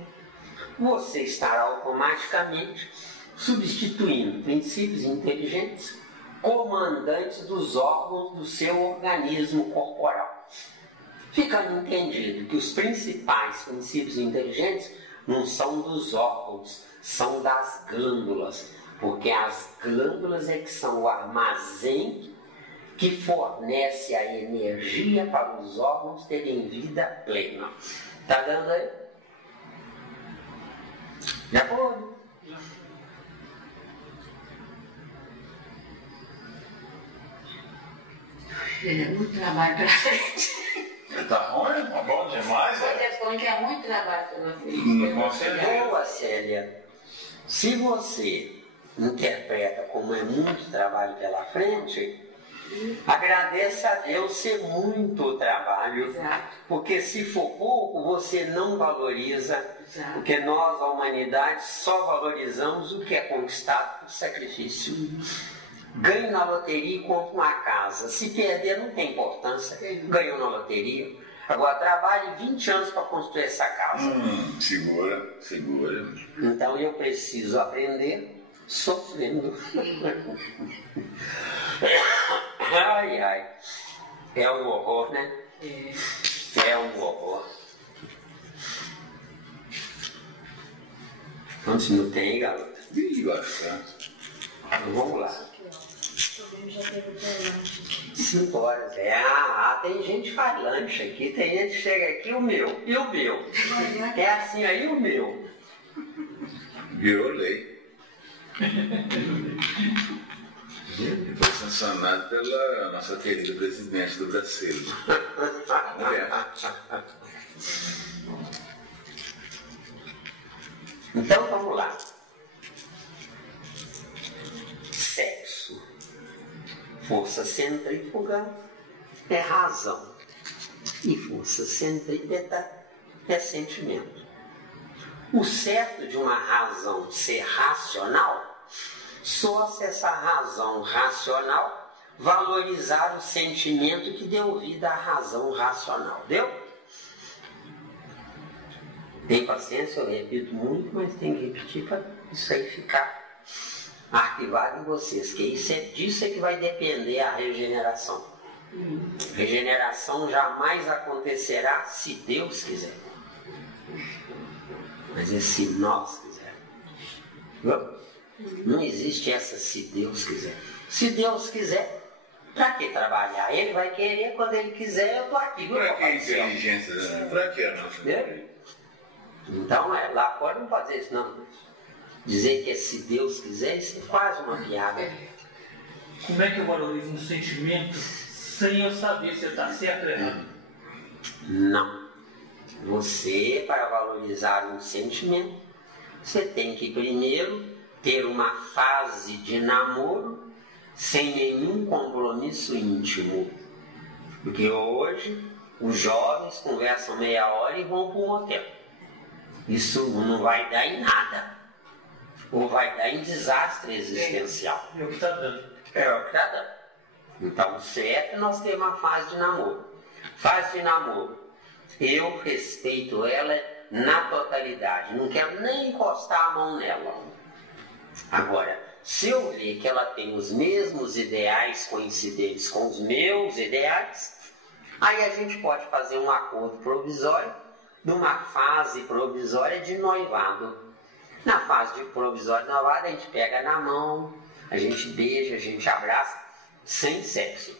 você estará automaticamente substituindo princípios inteligentes, comandantes dos órgãos do seu organismo corporal. Fica entendido que os principais princípios inteligentes não são dos órgãos, são das glândulas, porque as glândulas é que são o armazém que fornece a energia para os órgãos terem vida plena. Tá dando aí? Já foi? É muito trabalho pela frente. Tá ruim? Tá bom demais, Você está falando que é muito trabalho pela frente. Com certeza. Boa, Célia. Se você interpreta como é muito trabalho pela frente, agradeça a Deus ser muito trabalho. Exato. Porque se for pouco, você não valoriza. Exato. Porque nós, a humanidade, só valorizamos o que é conquistado por sacrifício. Ganhe na loteria e compre uma casa. Se perder, não tem importância. Ganhou na loteria. Agora, trabalhe 20 anos para construir essa casa. Segura, segura. Então, eu preciso aprender sofrendo. Ai, ai. É um horror, né? É um horror. Quantos minutos tem aí, garota? Ih, bastante. Então, vamos lá. Já teve lanche. 5 horas. Tem gente que faz lanche aqui, tem gente que chega aqui, o meu, e o meu. É assim aí o meu. Virou lei. Foi sancionado pela nossa querida presidente do Brasil. Então vamos lá. Sexo. Força centrífuga é razão. E força centrípeta é sentimento. O certo de uma razão ser racional, só se essa razão racional valorizar o sentimento que deu vida à razão racional. Deu? Tem paciência, eu repito muito, mas tem que repetir para isso aí ficar arquivado em vocês, que disso é que vai depender a regeneração. Regeneração jamais acontecerá se Deus quiser. Mas é se nós quisermos. Não existe essa se Deus quiser. Se Deus quiser, para que trabalhar? Ele vai querer, quando ele quiser, eu estou aqui. Para que inteligência? Para que a nossa? Então, lá fora não pode dizer isso, não. Dizer que é se Deus quiser, isso é quase uma piada. Como é que eu valorizo um sentimento sem eu saber se está certo ou errado. Não. Você, para valorizar um sentimento, você tem que primeiro ter uma fase de namoro sem nenhum compromisso íntimo. Porque hoje os jovens conversam meia hora e vão para um motel. Isso não vai dar em nada. Ou vai dar em desastre existencial. É o que está dando. É o que está dando. Então, o certo é nós ter uma fase de namoro. Fase de namoro. Eu respeito ela na totalidade. Não quero nem encostar a mão nela. Agora, se eu ver que ela tem os mesmos ideais coincidentes com os meus ideais, aí a gente pode fazer um acordo provisório numa fase provisória de noivado. Na fase de provisório de noivado, a gente pega na mão, a gente beija, a gente abraça, sem sexo.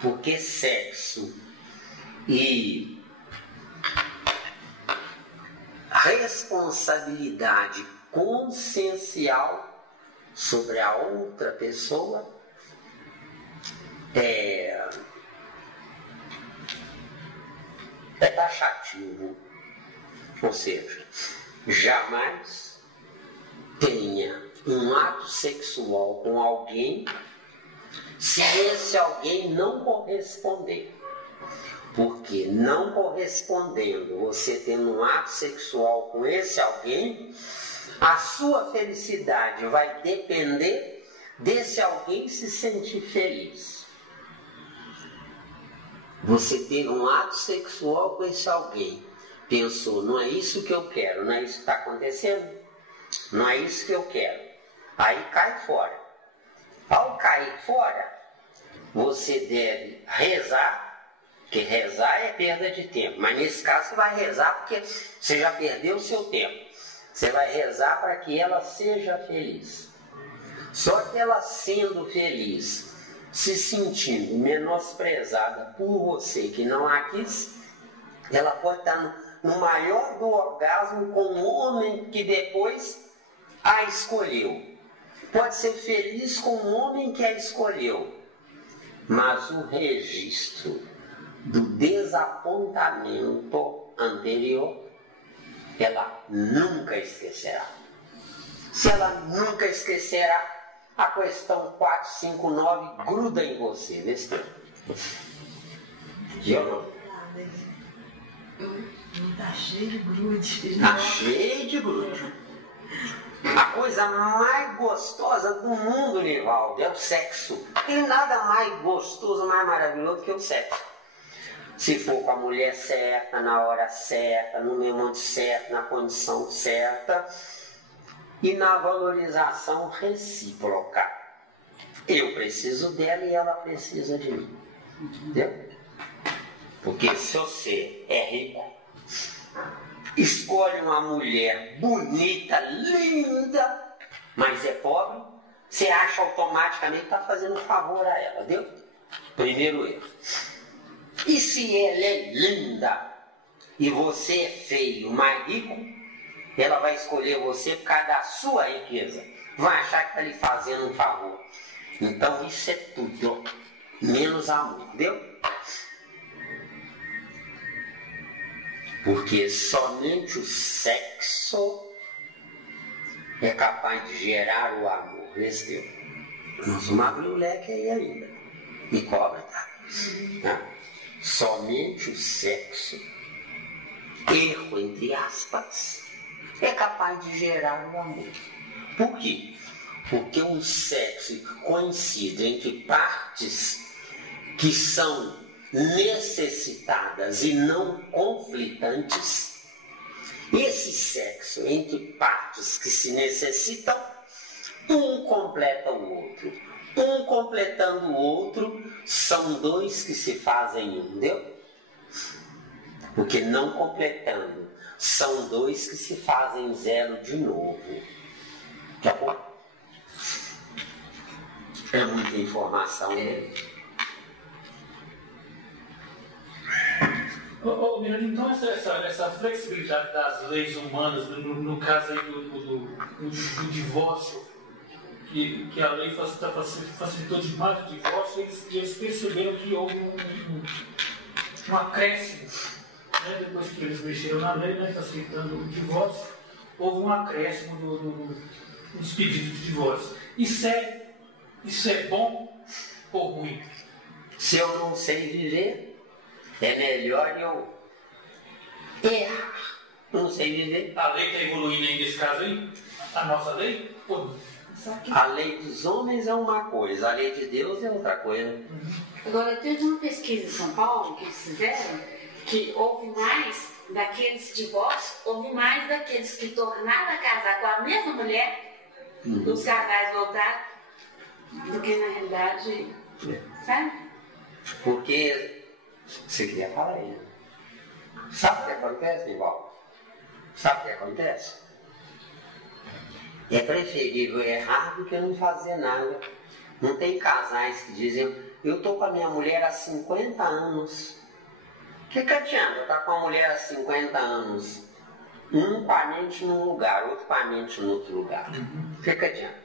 Porque sexo e responsabilidade consciencial sobre a outra pessoa é taxativo. Ou seja, jamais tenha um ato sexual com alguém se esse alguém não corresponder. Porque não correspondendo, você tendo um ato sexual com esse alguém, a sua felicidade vai depender desse alguém se sentir feliz. Você ter um ato sexual com esse alguém, pensou, não é isso que eu quero, não é isso que está acontecendo, não é isso que eu quero. Aí cai fora. Ao cair fora, você deve rezar, porque rezar é perda de tempo, mas nesse caso você vai rezar porque você já perdeu o seu tempo. Você vai rezar para que ela seja feliz. Só que ela sendo feliz, se sentindo menosprezada por você que não a quis, ela pode estar no maior do orgasmo com um homem que depois a escolheu. Pode ser feliz com um homem que a escolheu. Mas o registro do desapontamento anterior, ela nunca esquecerá. Se ela nunca esquecerá, a questão 459 gruda em você nesse tempo. Tá cheio de grude. Está cheio de grude. A coisa mais gostosa do mundo, Nivaldo, é o sexo. Tem nada mais gostoso, mais maravilhoso que o sexo. Se for com a mulher certa, na hora certa, no momento certo, na condição certa e na valorização recíproca. Eu preciso dela e ela precisa de mim. Entendeu? Porque se você é rico, escolhe uma mulher bonita, linda, mas é pobre, você acha automaticamente que está fazendo um favor a ela, viu? Primeiro erro. E se ela é linda e você é feio, mais rico, ela vai escolher você por causa da sua riqueza. Vai achar que está lhe fazendo um favor. Então isso é tudo, menos amor, viu? Porque somente o sexo é capaz de gerar o amor nesse tempo. Nós vamos abrir o leque aí ainda. Me cobra, tá? Somente o sexo, erro entre aspas, é capaz de gerar o amor. Por quê? Porque um sexo que coincide entre partes que são necessitadas e não conflitantes, esse sexo entre partes que se necessitam, um completa o outro. Um completando o outro, são dois que se fazem um, entendeu? Porque não completando, são dois que se fazem zero de novo. Tá bom? É muita informação, né? Miranda, então essa flexibilidade das leis humanas, no caso aí do divórcio, que a lei facilitou demais o divórcio, eles perceberam que houve um acréscimo, né, depois que eles mexeram na lei, né, facilitando o divórcio, houve um acréscimo dos pedidos de divórcio. Isso é bom ou ruim? Se eu não sei viver, é melhor eu errar. Não sei viver. A lei está evoluindo aí nesse caso aí? A nossa lei? Ou não? A lei dos homens é uma coisa, a lei de Deus é outra coisa. Agora, teve uma pesquisa em São Paulo que eles fizeram, que houve mais daqueles divórcios, houve mais daqueles que tornaram a casar com a mesma mulher, os casais voltaram, do que na realidade, sabe? Porque, você queria falar aí, sabe o que acontece, Nivaldo? Sabe o que acontece? É preferível errar do que não fazer nada. Não tem casais que dizem, eu estou com a minha mulher há 50 anos. O que adianta estar com a mulher há 50 anos? Um parente num lugar, outro parente em outro lugar. O que adianta?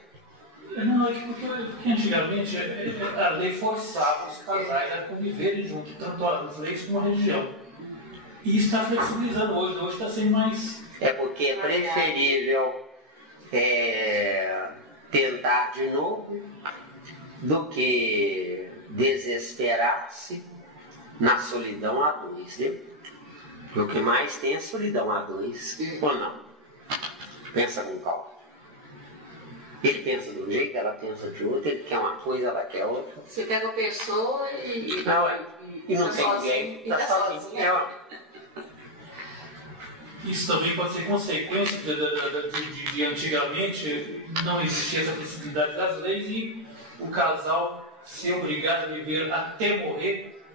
Não, é porque antigamente a lei forçava os casais a conviverem junto, tanto as leis como a religião. E isso está flexibilizando hoje está sendo mais... É porque é preferível tentar de novo do que desesperar-se na solidão a dois, né? O que mais tem é solidão a dois, ou não? Pensa com calma. Ele pensa de um jeito, ela pensa de outro, ele quer uma coisa, ela quer outra. Você pega a pessoa e não tem ninguém, está sozinho. Isso também pode ser consequência de antigamente não existir essa flexibilidade das leis e o casal ser obrigado a viver até morrer.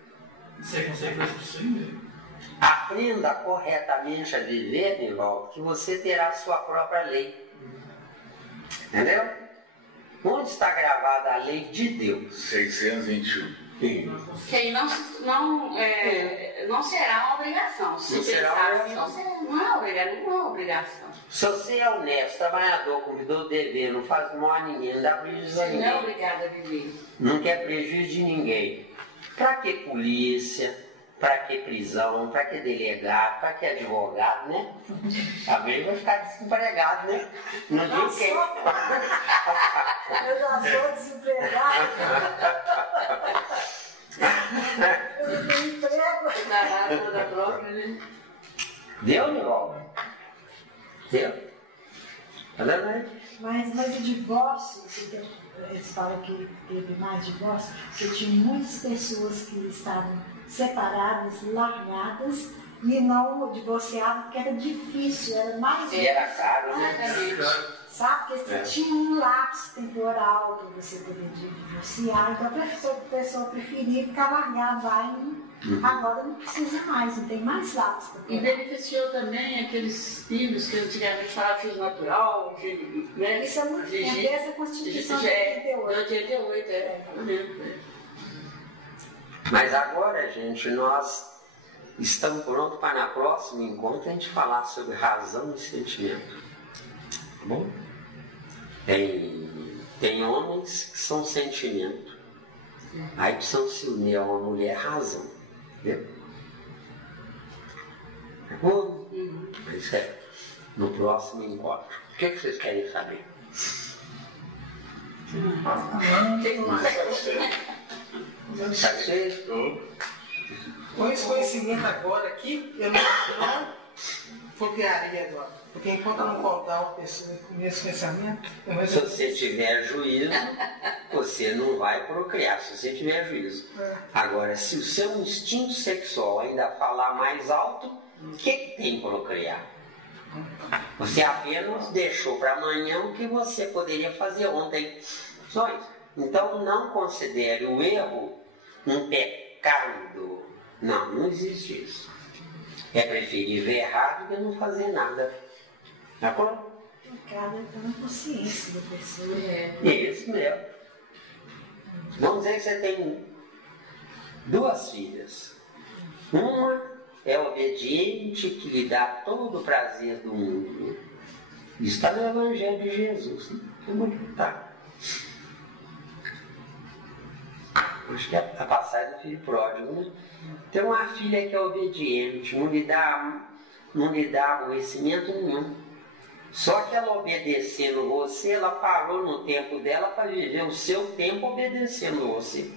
Isso é consequência disso aí mesmo. Aprenda corretamente a viver, Nivaldo, que você terá a sua própria lei. Entendeu? Onde está gravada a lei de Deus? 621. Que aí não será uma obrigação. Se pensar assim, não é obrigação. Se você é honesto, trabalhador, cumprидor do dever, não faz mal a ninguém, não dá prejuízo a ninguém. Não é obrigado a viver. Não quer prejuízo de ninguém. Pra que polícia? Pra que prisão? Pra que delegado? Pra que advogado, né? Também vai ficar desempregado, né? Não diz quem. Eu já sou desempregado. Eu não tenho emprego. Da própria, né? Deu, Nivaldo? Deu? Tá vendo aí? Mas o divórcio, eles falam que teve mais divórcio, porque tinha muitas pessoas que estavam separadas, largadas e não divorciavam, porque era difícil, era mais difícil. E era caro, né? Sabe? Porque você tinha um lapso temporal para você poder divorciar, então a pessoa preferia ficar largada lá e agora não precisa mais, não tem mais lapso temporal. E beneficiou também aqueles filhos que antigamente falavam filho natural, filho, né? Isso é muito tempo, desde a Constituição de 88. Mas agora, gente, nós estamos prontos para na próxima encontro a gente falar sobre razão e sentimento. Tá bom? Tem homens que são sentimento. Aí precisam se unir a uma mulher razão. Entendeu? Tá bom? Mas no próximo encontro. O que vocês querem saber? Satisfeito? Com esse conhecimento agora aqui, eu não copiaria agora. Porque enquanto eu não contar uma pessoa com esse pensamento, se você tiver juízo, você não vai procriar, se você tiver juízo. Agora, se o seu instinto sexual ainda falar mais alto, o que tem procriar? Você apenas deixou para amanhã o que você poderia fazer ontem. Só isso. Então, não considere o erro um pecado. Não existe isso. É preferível errar do que não fazer nada. Tá bom? Pecado é pela consciência da pessoa. Isso mesmo. Vamos dizer que você tem 2 filhas. Uma é obediente, que lhe dá todo o prazer do mundo. Isso está no Evangelho de Jesus. Como é que está? acho que é a passagem do filho pródigo, né? Tem uma filha que é obediente, não lhe dá aborrecimento nenhum. Só que ela obedecendo você, ela parou no tempo dela para viver o seu tempo obedecendo você.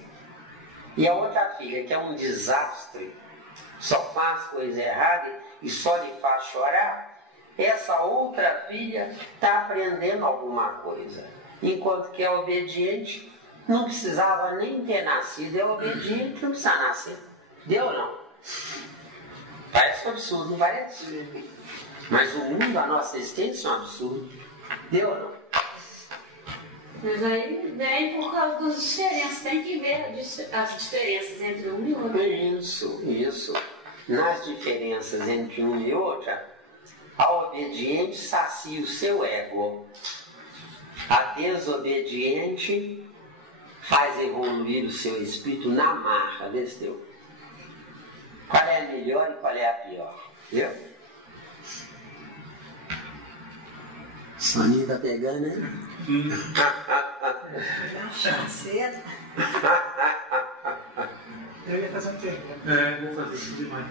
E a outra filha, que é um desastre, só faz coisa errada e só lhe faz chorar, essa outra filha está aprendendo alguma coisa. Enquanto que é obediente, não precisava nem ter nascido, é obediente, não precisa nascer. Deu ou não? Parece um absurdo, não parece? Mas o mundo, a nossa existência é um absurdo. Deu ou não? Mas aí vem por causa das diferenças. Tem que ver as diferenças entre um e outro. Isso. Nas diferenças entre um e outra, a obediente sacia o seu ego. A desobediente faz evoluir o seu espírito na marra desse Deus. Qual é a melhor e qual é a pior? Viu? Soninho tá pegando, hein? Cedo. Eu ia fazer uma pergunta. Vou fazer isso demais.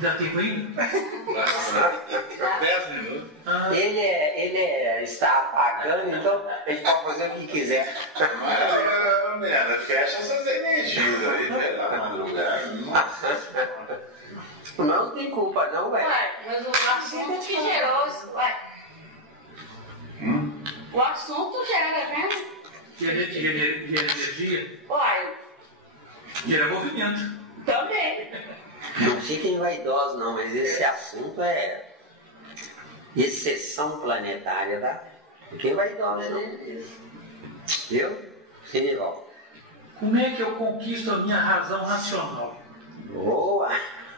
Dá tempo ainda? 10 minutos. Ele está apagando, então a gente pode fazer o que quiser. Mas, menina, fecha essas energias aí, pela madrugada. Nossa. Não tem culpa, não, velho. Ué, mas o assunto que gerou isso, ué. O assunto gera, né? Gera energia, Ué, gera movimento. também. Não fiquem vaidosos, não, mas esse assunto é exceção planetária, tá? Não fiquem vaidosos, não. Viu? Senival. Como é que eu conquisto a minha razão racional? Boa!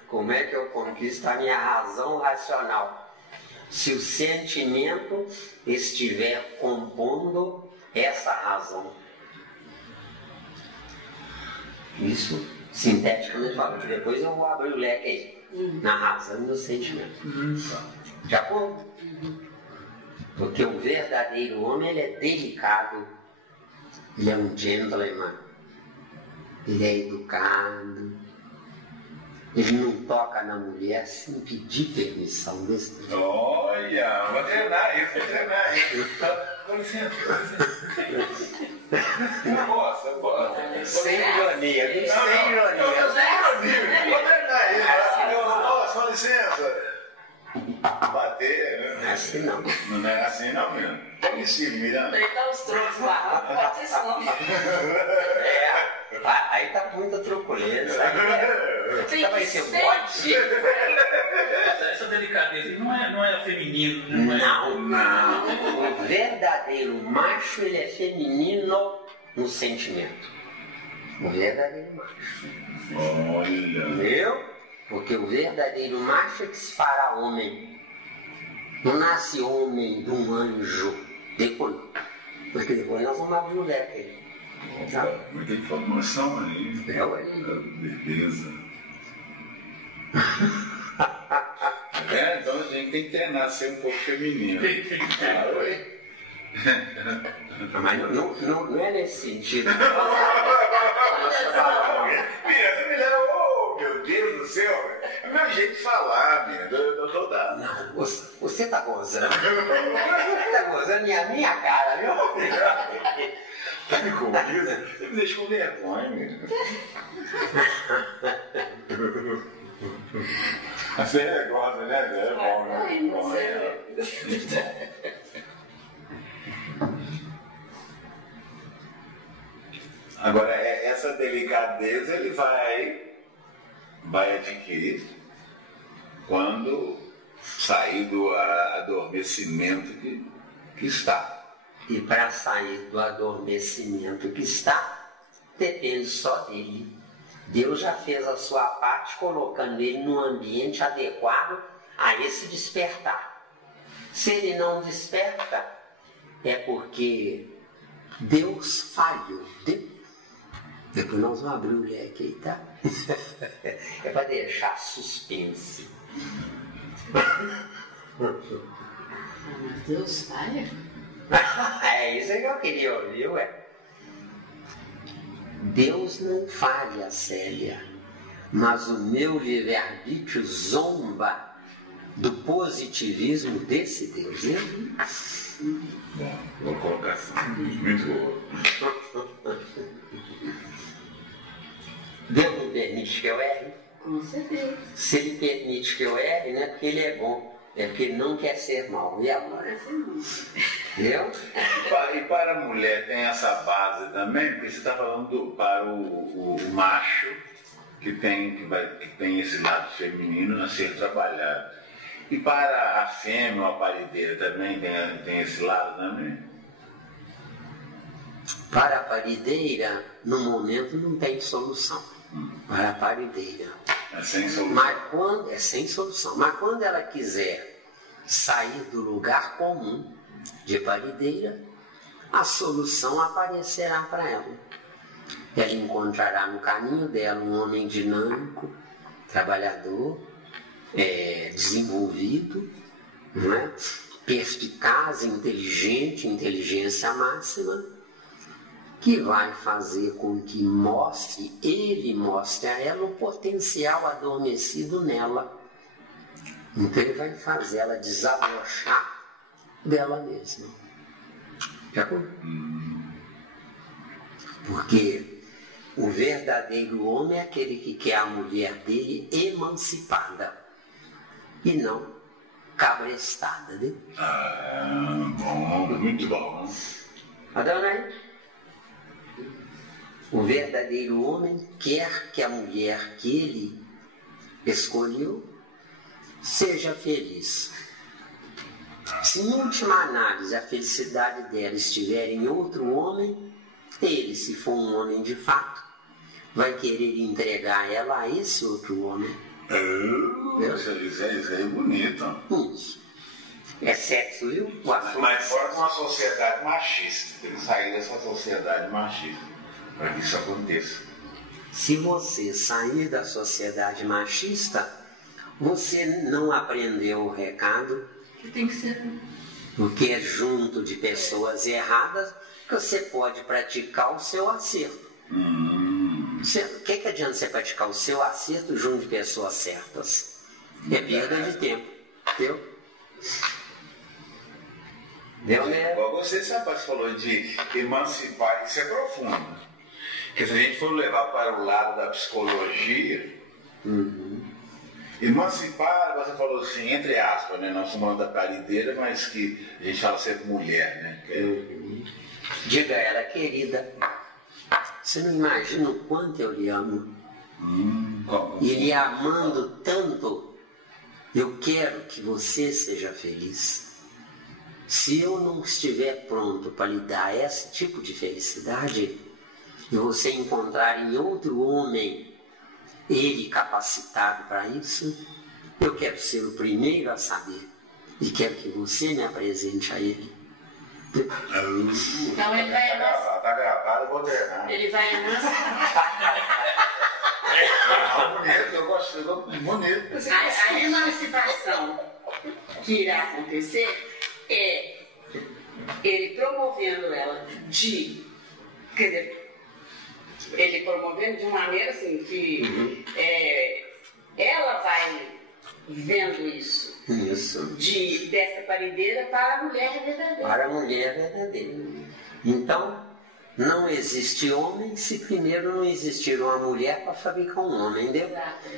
Como é que eu conquisto a minha razão racional? Se o sentimento estiver compondo essa razão. Isso, sinteticamente falando, que depois eu vou abrir o leque aí, na razão do sentimento. De acordo? Porque o verdadeiro homem, ele é delicado, ele é um gentleman, ele é educado, ele não toca na mulher sem pedir permissão desse tipo. Olha, vou treinar isso. Com licença. Eu posso. Sem ironia, viu? Sem ironia. Não, sem ironia. Vou treinar isso. Eu posso, com licença. Bater, né? Não é assim não. Não é assim não, mesmo. Como esse Miranda? Treinar os trocos lá, não pode ser isso não. Aí tá com muita truculência. Aí vai ser bote. Essa delicadeza aí não é feminino, né? Não. O verdadeiro macho, ele é feminino no sentimento. O verdadeiro macho. Olha. Entendeu? Porque o verdadeiro macho é que se fará homem. Não nasce homem de um anjo. Depois. Porque depois nós vamos abrir o leque aí. Opa, muita informação aí. Beleza. Então a gente tem que treinar a ser um pouco feminino. Mas não é nesse sentido. Mira, me leva, oh meu Deus do céu, é meu jeito de falar, Mira. Eu tô dando. Não, você tá gozando. Você tá gozando a minha cara, viu? Tá me convida? Você me deixa com vergonha, Mira. Você é gosta, né? É bom, né? Agora, essa delicadeza ele vai adquirir quando sair do adormecimento que está. E para sair do adormecimento que está, depende só dele. Deus já fez a sua parte colocando ele num ambiente adequado a esse despertar. Se ele não desperta, é porque Deus falhou. Depois nós vamos abrir o leque aí, tá? É para deixar suspense. Mas Deus falha? É isso que eu queria ouvir, ué. Deus não falha, Célia, mas o meu livre-arbítrio zomba do positivismo desse Deus, né? Bom, boa colocação. Muito boa. Deus não permite que eu erre? Com certeza. Se ele permite que eu erre, não é porque ele é bom, é porque ele não quer ser mal. E agora? Entendeu? E para a mulher tem essa base também, porque você está falando para o macho que tem esse lado feminino a ser trabalhado. E para a fêmea ou a parideira também tem esse lado também? Para a parideira, no momento não tem solução. Para a parideira. É sem solução. É sem solução. Mas quando ela quiser sair do lugar comum de parideira, a solução aparecerá para ela. Ela encontrará no caminho dela um homem dinâmico, trabalhador, desenvolvido, não é? Perspicaz, inteligente, inteligência máxima, que vai fazer com que ele mostre a ela o potencial adormecido nela. Então ele vai fazer ela desabrochar dela mesma. Já foi? Porque o verdadeiro homem é aquele que quer a mulher dele emancipada e não cabrestada, né? Bom, muito bom. Adão, aí? O verdadeiro homem quer que a mulher que ele escolheu seja feliz. Se em última análise a felicidade dela estiver em outro homem, ele, se for um homem de fato, vai querer entregar ela a esse outro homem. Isso é bonito. Isso. É sexo, viu? Mas fora de uma sociedade machista. Tem que sair dessa sociedade machista para que isso aconteça. Se você sair da sociedade machista, você não aprendeu o recado. Que tem que ser. Porque é junto de pessoas erradas que você pode praticar o seu acerto. O que adianta você praticar o seu acerto junto de pessoas certas? É perda de tempo. Entendeu? Você, rapaz, falou de emancipar, isso é profundo. Porque se a gente for levar para o lado da psicologia, emancipar, você falou assim, entre aspas, né? Nós estamos falando da parideira, mas que a gente fala sempre mulher, né? Diga a ela, querida, você não imagina o quanto eu lhe amo. E lhe amando tanto, eu quero que você seja feliz. Se eu não estiver pronto para lhe dar esse tipo de felicidade, e você encontrar em outro homem ele capacitado para isso, eu quero ser o primeiro a saber e quero que você me apresente a ele. Então ele vai emancipar. Tá gravado, eu vou terminar. Ele vai emancipar. Bonito, eu gosto, bonito. A emancipação que irá acontecer é ele promovendo ela quer dizer, ele promovendo de uma maneira assim que ela vai vendo isso. Dessa parideira para a mulher verdadeira. Para a mulher verdadeira. Então, não existe homem se primeiro não existir uma mulher para fabricar um homem, entendeu? Exato.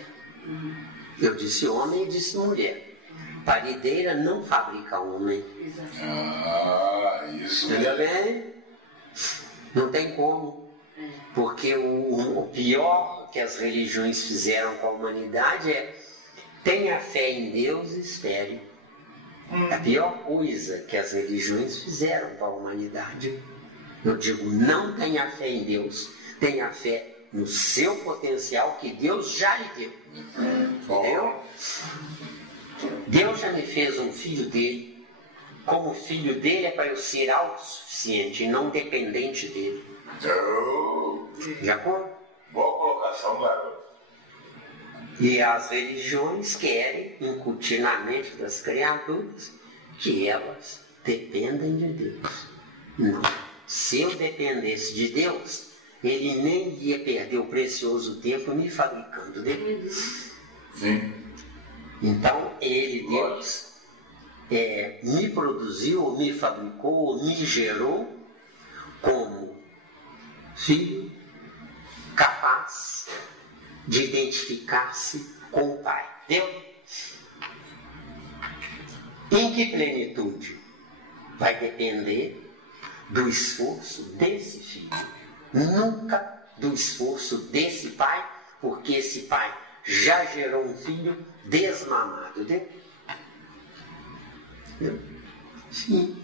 Eu disse homem e disse mulher. Parideira não fabrica homem. Exato. Isso. Entendeu bem? Não tem como. Porque o pior que as religiões fizeram com a humanidade é tenha fé em Deus e espere. A pior coisa que as religiões fizeram com a humanidade. Eu digo, não tenha fé em Deus, tenha fé no seu potencial que Deus já lhe deu. Entendeu? Deus já me fez um filho dele. Como filho dele é para eu ser autossuficiente e não dependente dele. De acordo? Boa colocação, garoto. E as religiões querem incutir na mente das criaturas que elas dependem de Deus. Não. Se eu dependesse de Deus, ele nem ia perder o precioso tempo me fabricando, né? Sim. Então, Deus, me produziu, me fabricou, me gerou como filho capaz de identificar-se com o Pai. Entendeu? Em que plenitude? Vai depender do esforço desse filho. Nunca do esforço desse pai, porque esse pai já gerou um filho desmamado. Entendeu? Sim.